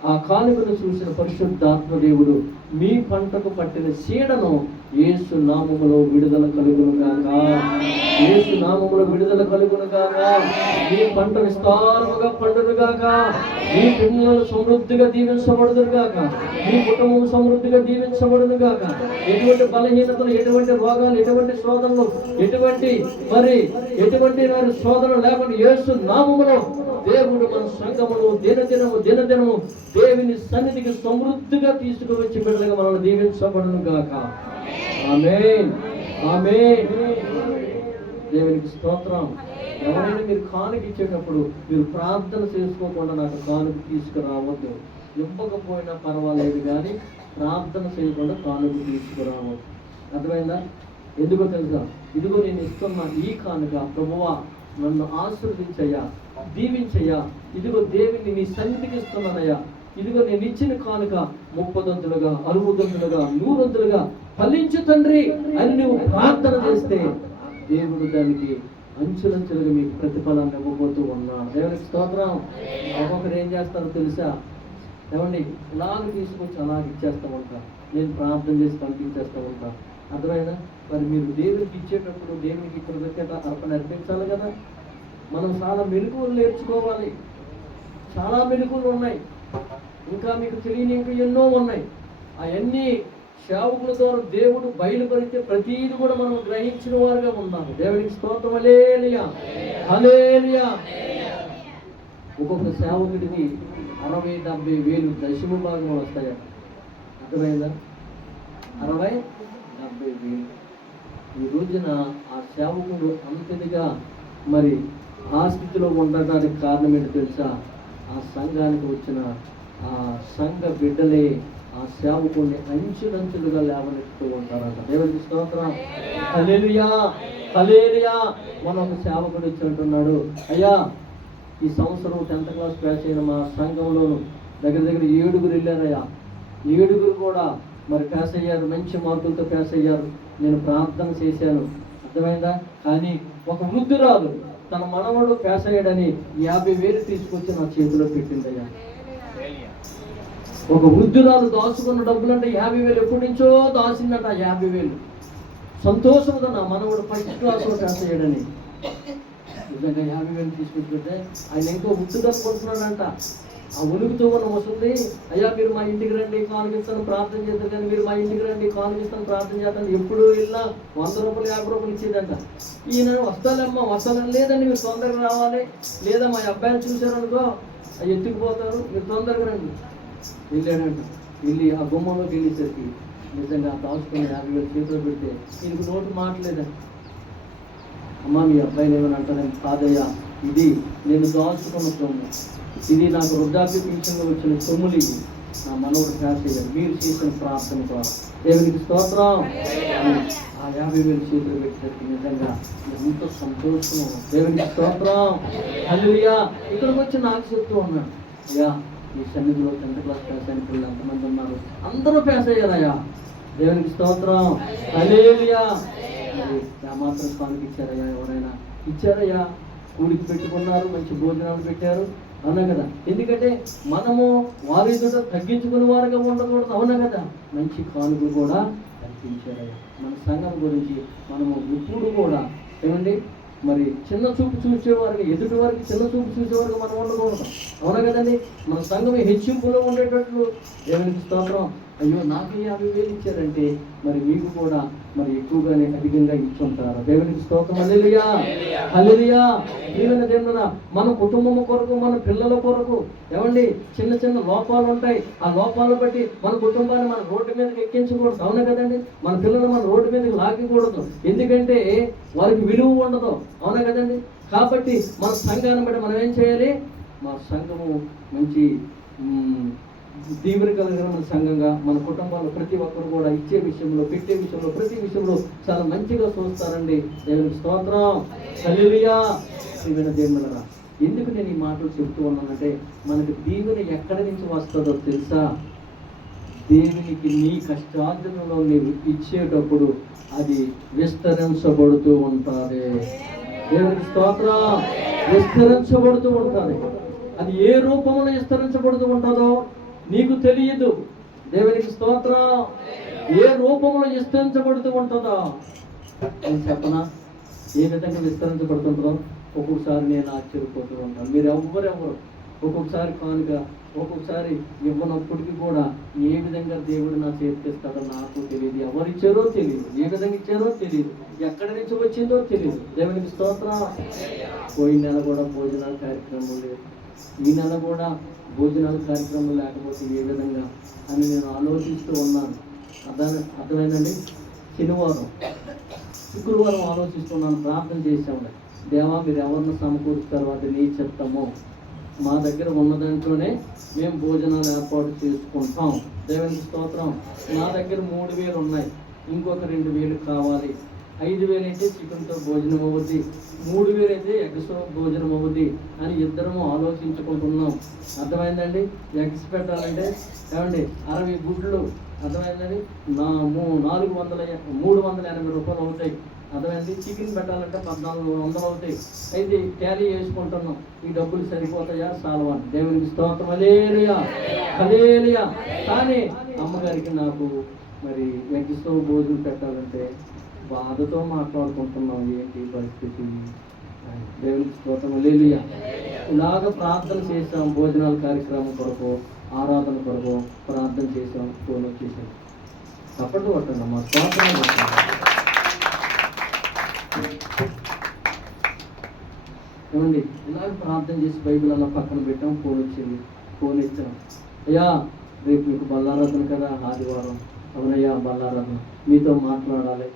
ఆ కానుకను చూసిన పరిశుద్ధాత్మ దేవుడు మీ పంటకు పట్టిన సీడను యేసు నామములో విడుదల కలుగును గాక. యేసు నామములో విడుదల కలుగును గాక. మీ పంట విస్తారముగా పండును గాక. మీ పిల్లలు సమృద్ధిగా దీవించబడుదురు గాక. మీ కుటుంబం సమృద్ధిగా దీవించబడును గాక. ఎటువంటి బలహీనతలు, ఎటువంటి రోగాలు, ఎటువంటి శోధనలు, ఎటువంటి శోధనలు లేకుండా యేసు నామములో దేవుడు మన సంఘమును దినదినము దేవుని సన్నిధికి సమృద్ధిగా తీసుకువచ్చి బిడ్డలుగా మనల్ని దీవించబడును గాక. ఆమేన్, ఆమేన్. దేవునికి స్తోత్రం. ఎవరైనా మీరు కానుక ఇచ్చేటప్పుడు మీరు ప్రార్థన చేసుకోకుండా నాకు కానుక తీసుకురావద్దు. ఇవ్వకపోయినా పర్వాలేదు, కానీ ప్రార్థన చేయకుండా కానుక తీసుకురావద్దు. అర్థమైందా? ఎందుకో తెలుసా? ఇదిగో నేను ఇస్తున్నా ఈ కానుక, ప్రభువా నన్ను ఆశీర్వదించయ్యా, దీవించయ్యా, ఇదిగో దేవుని నీ సన్నిధికి ఇస్తున్నానయ్యా, ఇదిగో నేను ఇచ్చిన కానుక 30 60 100 ఫలించు తండ్రి అని నువ్వు ప్రార్థన చేస్తే దేవుడు దానికి అంచులంచులుగా మీకు ప్రతిఫలాన్ని ఇవ్వబోతూ ఉన్నాడు. దేవునికి స్తోత్రం. ఒక్కొక్కరు ఏం చేస్తారో తెలుసా? ఏమండి, ఇలాగ తీసుకొచ్చి అలాగ ఇచ్చేస్తూ ఉంటారు. నేను ప్రార్థన చేసి పంపించేస్తూ ఉంటాను. అర్థమైనా? మరి మీరు దేవునికి ఇచ్చేటప్పుడు దేవునికి కృతజ్ఞత అర్పణ అర్పించాలి కదా. మనం చాలా మెలకువలు నేర్చుకోవాలి. చాలా మెలకువలు ఉన్నాయి, ఇంకా మీకు తెలియని ఇంకా ఎన్నో ఉన్నాయి. అవన్నీ సేవకుల ద్వారా దేవుడు బయలుపరిచే ప్రతీది కూడా మనం గ్రహించిన వారుగా ఉన్నాము. దేవునికి స్తోత్రం. హల్లెలూయా, హల్లెలూయా. ఒక్కొక్క సేవకుడికి 60-70 వేలు దశమ భాగం వస్తాయి. అర్థమైందా? 60-70 వేలు. ఈ రోజున ఆ సేవకుడు అంతదిగా మరి ఆ స్థితిలో ఉండడానికి కారణం ఏంటో తెలుసా? ఆ సంఘానికి వచ్చిన ఆ సంఘ బిడ్డలే ఆ సేవకుడిని అంచులంచులుగా లేవనెత్తుతూ ఉంటారంట. దేవునికి స్తోత్రం. హల్లెలూయా, హల్లెలూయా. మనం ఒక సేవకుడు వచ్చినట్టున్నాడు, అయ్యా ఈ సంవత్సరం 10th క్లాస్ పాస్ అయిన మా సంఘంలోను దగ్గర 7 వెళ్ళారయ్యా. 7 కూడా మరి పాస్ అయ్యారు, మంచి మార్కులతో పాస్ అయ్యారు. నేను ప్రార్థన చేశాను. అర్థమైందా? కానీ ఒక వృద్ధురాలు తన మనవడు పాస్ అయ్యాడని 50,000 తీసుకొచ్చి నా చేతిలో పెట్టిందయ్యా. ఒక వృద్ధురాలు దాచుకున్న డబ్బులంటే 50,000 ఎప్పటి నుంచో దాచిందట. 50,000 సంతోషంతో నా మనవడు 1st క్లాస్లో పాస్ అయ్యాడని. నిజంగా 50,000 తీసుకొచ్చుకుంటే ఆయన ఇంకో వృద్ధుడు అనుకుంటున్నాడంట. ఆ ఉలుగుతూ మనం వస్తుంది, అయ్యా మీరు మా ఇంటికి రండి కానుకిస్తాను ప్రార్థన చేస్తారు, కానీ మీరు మా ఇంటికి రండి కానుకిస్తాను ప్రార్థన చేస్తాను. ఎప్పుడు వెళ్ళినా 100 రూపాయలు 50 రూపాయలు ఇచ్చేదంట. ఈయన వస్తానమ్మా వస్తానని, లేదండి మీరు తొందరగా రావాలి, లేదా మా అబ్బాయిని చూశారనుకో అవి ఎత్తుకుపోతారు, మీరు తొందరగా రండి. వెళ్ళాడంట. వెళ్ళి ఆ గుమ్మంలోకి వెళ్ళేసరికి నిజంగా దాచుకుని 50,000 చేతిలో పెడితే ఈయనకు నోటు మాటలేదండి. అమ్మ మీ అబ్బాయిని ఏమని అంటారని, కాదయ్యా ఇది నేను దాచుకున్న సొమ్ము, ఇది నాకు వృద్ధాప్య పింఛన్లో వచ్చిన సొమ్ములు, ఇది నా మనవడు పాస్ అయ్యారు మీరు చేసిన ప్రార్థన ద్వారా. దేవునికి స్తోత్రం. ఆ 50,000 చేతులు పెట్టేసరికి నిజంగా ఎంతో సంతోషం. దేవునికి స్తోత్రం. హల్లెలూయా. ఇక్కడికి వచ్చి నాకు చెప్తూ ఉన్నాడు, అయ్యా ఈ సన్నిధిలో 10th క్లాస్ పాస్ అయిన పిల్లలు ఎంతమంది ఉన్నారు? అందరూ పాస్ అయ్యారయ్యా. దేవునికి స్తోత్రం. హల్లెలూయా. మాత్రం స్వామికి ఇచ్చారయ్యా? ఎవరైనా ఇచ్చారయ్యా? కూడికి పెట్టుకున్నారు, మంచి భోజనాలు పెట్టారు, అవునా కదా? ఎందుకంటే మనము వారి ఎదుట తగ్గించుకునే వారుగా ఉండకూడదు, అవునా కదా? మంచి కానుకలు కూడా కల్పించారయ్యా. మన సంఘం గురించి మనము ఇప్పుడు కూడా ఏమండి మరి చిన్న చూపు చూసేవారికి, ఎదుటి వారికి చిన్న చూపు చూసేవారికి మనం ఉండకూడదు, అవునా కదండి? మన సంఘం హెచ్చింపులో ఉండేటట్లు. దేవునికి స్తోత్రం. అయ్యో నాకు 50,000 ఇచ్చారంటే మరి మీకు కూడా మరి ఎక్కువగానే అధికంగా ఇచ్చుంటారు. దేవునికి స్తోత్రం. హల్లెలూయా, హల్లెలూయా. ప్రియమైన దేవుడా, మన కుటుంబం కొరకు, మన పిల్లల కొరకు ఏమండి చిన్న చిన్న లోపాలు ఉంటాయి. ఆ లోపాలు బట్టి మన కుటుంబాన్ని మన రోడ్డు మీదకి ఎక్కించకూడదు, అవునా కదండి? మన పిల్లలు మన రోడ్డు మీదకి లాగకూడదు, ఎందుకంటే వారికి విలువ ఉండదు, అవునా కదండి? కాబట్టి మన సంఘాన్ని బట్టి మనం ఏం చేయాలి? మా సంఘము మంచి తీవ్ర కలిగిన సంఘంగా మన కుటుంబాల్లో ప్రతి ఒక్కరు కూడా ఇచ్చే విషయంలో, పెట్టే విషయంలో, ప్రతి విషయంలో చాలా మంచిగా చూస్తారండి. దేవునికి స్తోత్రం. హల్లెలూయా. ప్రియమైన దేవుడా, ఎందుకు నేను ఈ మాటలు చెప్తూ ఉన్నానంటే మనకు దీవెన ఎక్కడి నుంచి వస్తుందో తెలుసా? దేవునికి నీ కష్టార్జనలో నీవు ఇచ్చేటప్పుడు అది విస్తరించబడుతూ ఉంటుంది. దేవునికి స్తోత్రం. విస్తరించబడుతూ ఉంటుంది. అది ఏ రూపంలో విస్తరించబడుతూ ఉంటుందో నీకు తెలియదు. దేవునికి స్తోత్రం. ఏ రూపంలో విస్తరించబడుతూ ఉంటుందో నేను చెప్పనా? ఏ విధంగా విస్తరించబడుతుంటుందో ఒక్కొక్కసారి నేను ఆశ్చర్యపోతూ ఉంటాను. మీరు ఎవరెవరు ఒక్కొక్కసారి కానుక ఒక్కొక్కసారి ఇవ్వనప్పటికీ కూడా ఏ విధంగా దేవుడు నా చేతికిస్తాడో నాకు తెలియదు. ఎవరిచ్చారో తెలియదు, ఏ విధంగా ఇచ్చారో తెలియదు, ఎక్కడి నుంచి వచ్చిందో తెలియదు. దేవునికి స్తోత్రం. పోయిన నెల కూడా భోజనాల కార్యక్రమం లేదు, ఈ నెల కూడా భోజనాల కార్యక్రమం లేకపోతే ఏ విధంగా అని నేను ఆలోచిస్తూ ఉన్నాను. అర్థమైందండి. శనివారం శుక్రవారం ఆలోచిస్తున్నాను, ప్రార్థన చేసాము. దేవా మీరు ఎవరిని సమకూరుస్తారు, అది నీ చిత్తము, మా దగ్గర ఉన్న దాంట్లోనే మేము భోజనాలు ఏర్పాటు చేసుకుంటాం. దేవునికి స్తోత్రం. నా దగ్గర 3,000 ఉన్నాయి, ఇంకొక 2,000 కావాలి. 5,000 అయితే చికెన్తో భోజనం అవుద్ది, 3,000 అయితే ఎగ్స్తో భోజనం అవుద్ది అని ఇద్దరము ఆలోచించుకుంటున్నాం. అర్థమైందండి. ఎగ్స్ పెట్టాలంటే ఏమండి 60 గుడ్లు, అర్థమైందండి 380 రూపాయలు అవుతాయి. అర్థమైంది. చికెన్ పెట్టాలంటే 1,400 అవుతాయి. అయితే క్యారీ చేసుకుంటున్నాం. ఈ డబ్బులు సరిపోతాయా సాల్వా? దేవునికి స్తోత్రం. హల్లెలూయా, హల్లెలూయా. కానీ అమ్మగారికి నాకు మరి వెంకటేశ్వర భోజనం పెట్టాలంటే బాధతో మాట్లాడుకుంటున్నాం. ఏంటి పరిస్థితి? దేవునికి స్తోత్రం, హల్లెలూయా. ఇలాగ ప్రార్థన చేసాం, భోజనాల కార్యక్రమం కొరకు, ఆరాధన కొరకు ప్రార్థన చేసాం, ఫోన్ వచ్చేసాం. తప్పట్టు కొట్టండి మా స్తోత్రం. ఏమండి, ఇలాగ ప్రార్థన చేసి బైబిల్ అలా పక్కన పెట్టాం, ఫోన్ వచ్చింది. ఫోన్ ఇచ్చాం, అయ్యా రేపు మీకు బల్లారాధన కదా, ఆదివారం. అవునయ్యా బల్లారాధన, మీతో మాట్లాడాలి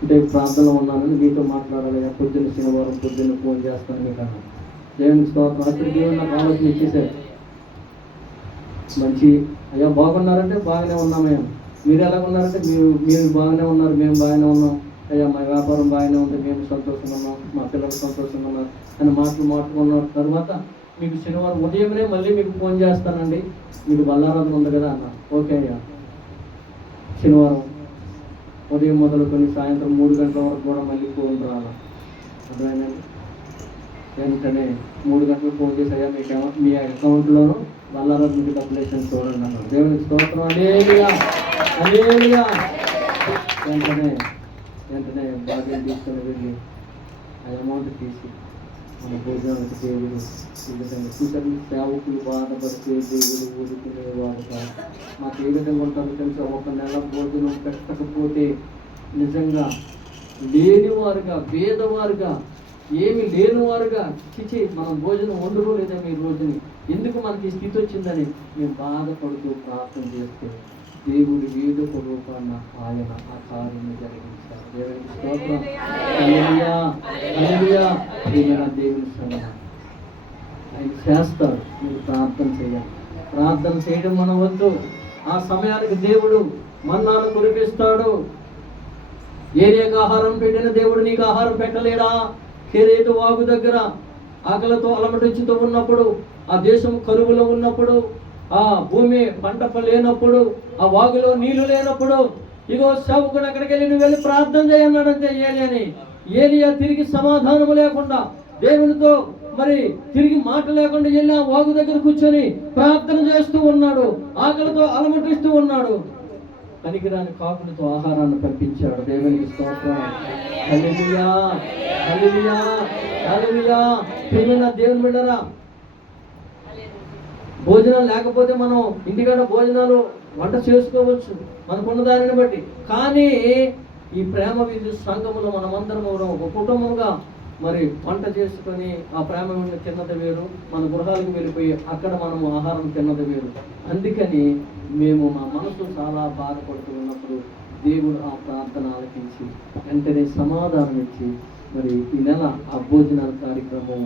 అంటే ప్రార్థనలో ఉన్నానని మీతో మాట్లాడాలి. పొద్దున్న శనివారం పొద్దున్న ఫోన్ చేస్తాను మీకు అన్నా. దేవునికి స్తోత్రం. రాత్రి దేవుడు నాకు ఆలోచన ఇచ్చేసారు. మంచి అయ్యా బాగున్నారంటే బాగానే ఉన్నామయ్యా. మీరు ఎలాగున్నారంటే మీరు బాగానే ఉన్నారు, మేము బాగానే ఉన్నాం. అయ్యా మా వ్యాపారం బాగానే ఉంది, మేము సంతోషంగా ఉన్నాం, మా పిల్లలు సంతోషంగా ఉన్నారు అని మాట్లాడుకున్న తర్వాత మీకు శనివారం ఉదయమే మళ్ళీ మీకు ఫోన్ చేస్తానండి, మీకు బల్లారాధన ఉంది కదా అన్న. ఓకే అయ్యా. శనివారం ఉదయం మొదలుకొని సాయంత్రం 3 గంటల వరకు కూడా మళ్ళీ ఫోన్ రాలా. అర్థమైందండి. వెంటనే 3 గంటలకు ఫోన్ చేసి అయ్యా మీ అకౌంట్లోనూ బల్లారాధనకి డబ్బులు వేసాను చూడండి అన్నారు. దేవునికి స్తోత్రం, హల్లెలూయా, హల్లెలూయా. వెంటనే బాగా తీసుకొని వెళ్ళి ఆ అమౌంట్ తీసి మన భోజనానికి దేవుడు ఈ విధంగా చూసారు. సేవకులు బాధపడితే దేవుడు ఊరుకునేవారు కాదు. మాకు ఏ విధంగా ఉంటారో తెలుసా? 1 నెల భోజనం పెట్టకపోతే నిజంగా లేనివారుగా, పేదవారుగా, ఏమి లేనివారుగా చిచి మనం భోజనం వండుకో లేదా మీ రోజుని ఎందుకు మనకి స్థితి వచ్చిందని మేము బాధపడుతూ ప్రార్థన చేస్తే దేవుడు ఏదో ఒక రూపాన్న ఆయన ఆ కార్యం జరిగించారు. దేవునికి స్తోత్రం, హల్లెలూయా, హల్లెలూయా. దేవుని సంగతి ఆయన చేస్తారు. మీరు ప్రార్థన చేయాలి. ప్రార్థన చేయడం మన వద్దు. ఆ సమయానికి దేవుడు మన్నాను కురిపిస్తాడు. ఏరియాకు ఆహారం పెట్టిన దేవుడు నీకు ఆహారం పెట్టలేడా? కెరేతు వాగు దగ్గర ఆకలితో అలమటించుతూ ఉన్నప్పుడు, ఆ దేశం కరువులో ఉన్నప్పుడు, ఆ భూమి పంట లేనప్పుడు, ఆ వాగులో నీళ్లు లేనప్పుడు, ఇగో సేవకుడు అక్కడికి వెళ్ళి నువ్వు వెళ్ళి ప్రార్థన చేయన్నాడంటే ఏలియాని. ఏలియా తిరిగి సమాధానము లేకుండా దేవునితో మరి తిరిగి మాట లేకుండా వెళ్ళి ఆ వాగు దగ్గర కూర్చొని ప్రార్థన చేస్తూ ఉన్నాడు. ఆకలితో అలమటిస్తూ ఉన్నాడు. పనికిరాని కాకులతో ఆహారాన్ని పంపించాడు. దేవునికి స్తోత్రం, హల్లెలూయా, హల్లెలూయా, హల్లెలూయా. ప్రియమైన దేవుని బిడ్డలారా, భోజనం లేకపోతే మనం ఇంటికాడ భోజనాలు వంట చేసుకోవచ్చు మనకున్న దానిని బట్టి. కానీ ఈ ప్రేమ విద్యుత్ సంఘములో మనమందరం ఒక కుటుంబంగా మరి వంట చేసుకొని ఆ ప్రేమ విద్యుత్ తిన్నది వేరు, మన గృహాలకు వెళ్ళిపోయి అక్కడ మనము ఆహారం తిన్నది వేరు. అందుకని మేము మా మనసు చాలా బాధపడుతూ ఉన్నప్పుడు దేవుడు ఆ ప్రార్థన ఆలకించి వెంటనే సమాధానం ఇచ్చి మరి ఈ నెల ఆ భోజనాల కార్యక్రమం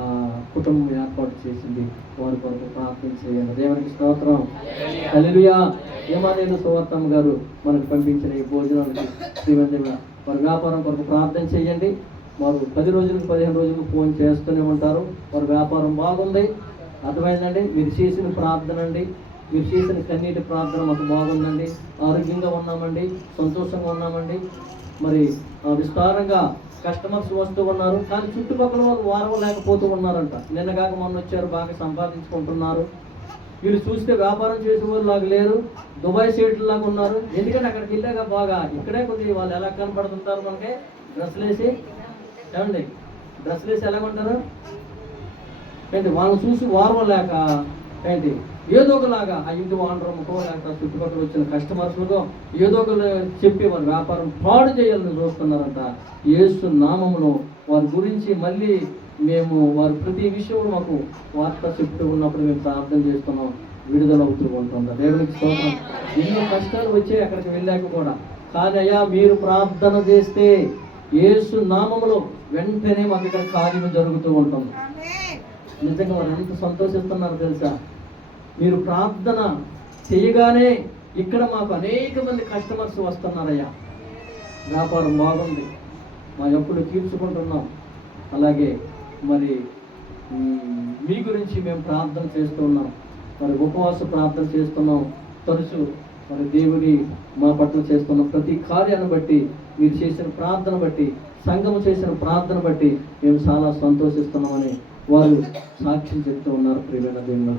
ఆ కుటుంబం ఏర్పాటు చేసింది. వారి కొరకు ప్రార్థన చేయాలి. దేవునికి స్తోత్రం, హల్లెలూయా. ఏమానేలు సువార్తమ్మ గారు మనకు పంపించిన ఈ భోజనాలకి శ్రీమందిగా వారి వ్యాపారం కొరకు ప్రార్థన చేయండి. వారు 10 రోజులకు 15 రోజులకు ఫోన్ చేస్తూనే ఉంటారు. వారి వ్యాపారం బాగుంది. అర్థమైందండి. మీరు చేసిన ప్రార్థన అండి, మీరు చేసిన కన్నీటి ప్రార్థన మాకు బాగుందండి. ఆరోగ్యంగా ఉన్నామండి, సంతోషంగా ఉన్నామండి. మరి విస్తారంగా కస్టమర్స్ వస్తూ ఉన్నారు. కానీ చుట్టుపక్కల వాళ్ళు వారం లేకపోతూ ఉన్నారంట. నిన్నగాక మొన్న వచ్చారు, బాగా సంపాదించుకుంటున్నారు. వీళ్ళు చూస్తే వ్యాపారం చేసే వాళ్ళు లాగా లేరు, దుబాయ్ సైట్లు లాగా ఉన్నారు. ఎందుకంటే అక్కడికి వెళ్ళాక బాగా ఇక్కడే కొద్దిగా వాళ్ళు ఎలా కనపడుతుంటారు మనకి డ్రెస్సులు వేసి. ఏమండి, డ్రెస్సులు వేసి ఎలా ఉంటారు ఏంటి? వాళ్ళని చూసి వారం లేక ఏంటి ఏదో ఒకలాగా ఆ ఇంటి వానరమ్మకో లేకపోతే చుట్టుపక్కల వచ్చిన కస్టమర్స్లతో ఏదో ఒకరు చెప్పి వారి వ్యాపారం పాడు చేయాలని చూస్తున్నారంట. యేసు నామమును వారి గురించి మళ్ళీ మేము వారి ప్రతి విషయంలో మాకు వార్త చెప్తూ ఉన్నప్పుడు మేము ప్రార్థన చేస్తున్నాం. విడుదల అవుతూ ఉంటుందా. దేవునికి స్తోత్రం. ఎన్నో కష్టాలు వచ్చాయి అక్కడికి వెళ్ళాక కూడా. కానీ అయ్యా మీరు ప్రార్థన చేస్తే యేసు నామములో వెంటనే మాకు ఇక్కడ కార్యం జరుగుతూ ఉంటుంది. నిజంగా వారు ఎంత సంతోషిస్తున్నారు తెలుసా? మీరు ప్రార్థన చేయగానే ఇక్కడ మాకు అనేక మంది కస్టమర్స్ వస్తున్నారయ్యా. వ్యాపారం బాగుంది, మా ఎప్పుడు తీర్చుకుంటున్నాం. అలాగే మరి మీ గురించి మేము ప్రార్థన చేస్తున్నాం, మరి ఉపవాస ప్రార్థన చేస్తున్నాం. తరచు మరి దేవుడి మా పట్ల చేస్తున్న ప్రతి కార్యాన్ని బట్టి, మీరు చేసిన ప్రార్థన బట్టి, సంఘము చేసిన ప్రార్థన బట్టి మేము చాలా సంతోషిస్తున్నామని వారు సాక్ష్యం చెప్తూ ఉన్నారు. ప్రియమైన దేవుని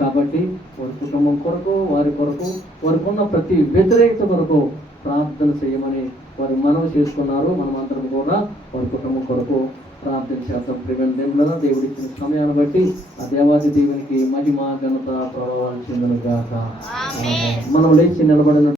కాబట్టి వారి కుటుంబం కొరకు, వారి కొరకు, వారికి ఉన్న ప్రతి వ్యతిరేకత కొరకు ప్రార్థన చేయమని వారు మనవి చేసుకున్నారు. మనమందరం కూడా వారి కుటుంబం కొరకు ప్రార్థన చేద్దాం. ప్రివెంట్ దేవుడి ఇచ్చిన సమయాన్ని బట్టి ఆ దేవాది దేవునికి మహిమ, ఘనత, ప్రభావాలు చెందును గాక. మనం లేచి నిలబడిన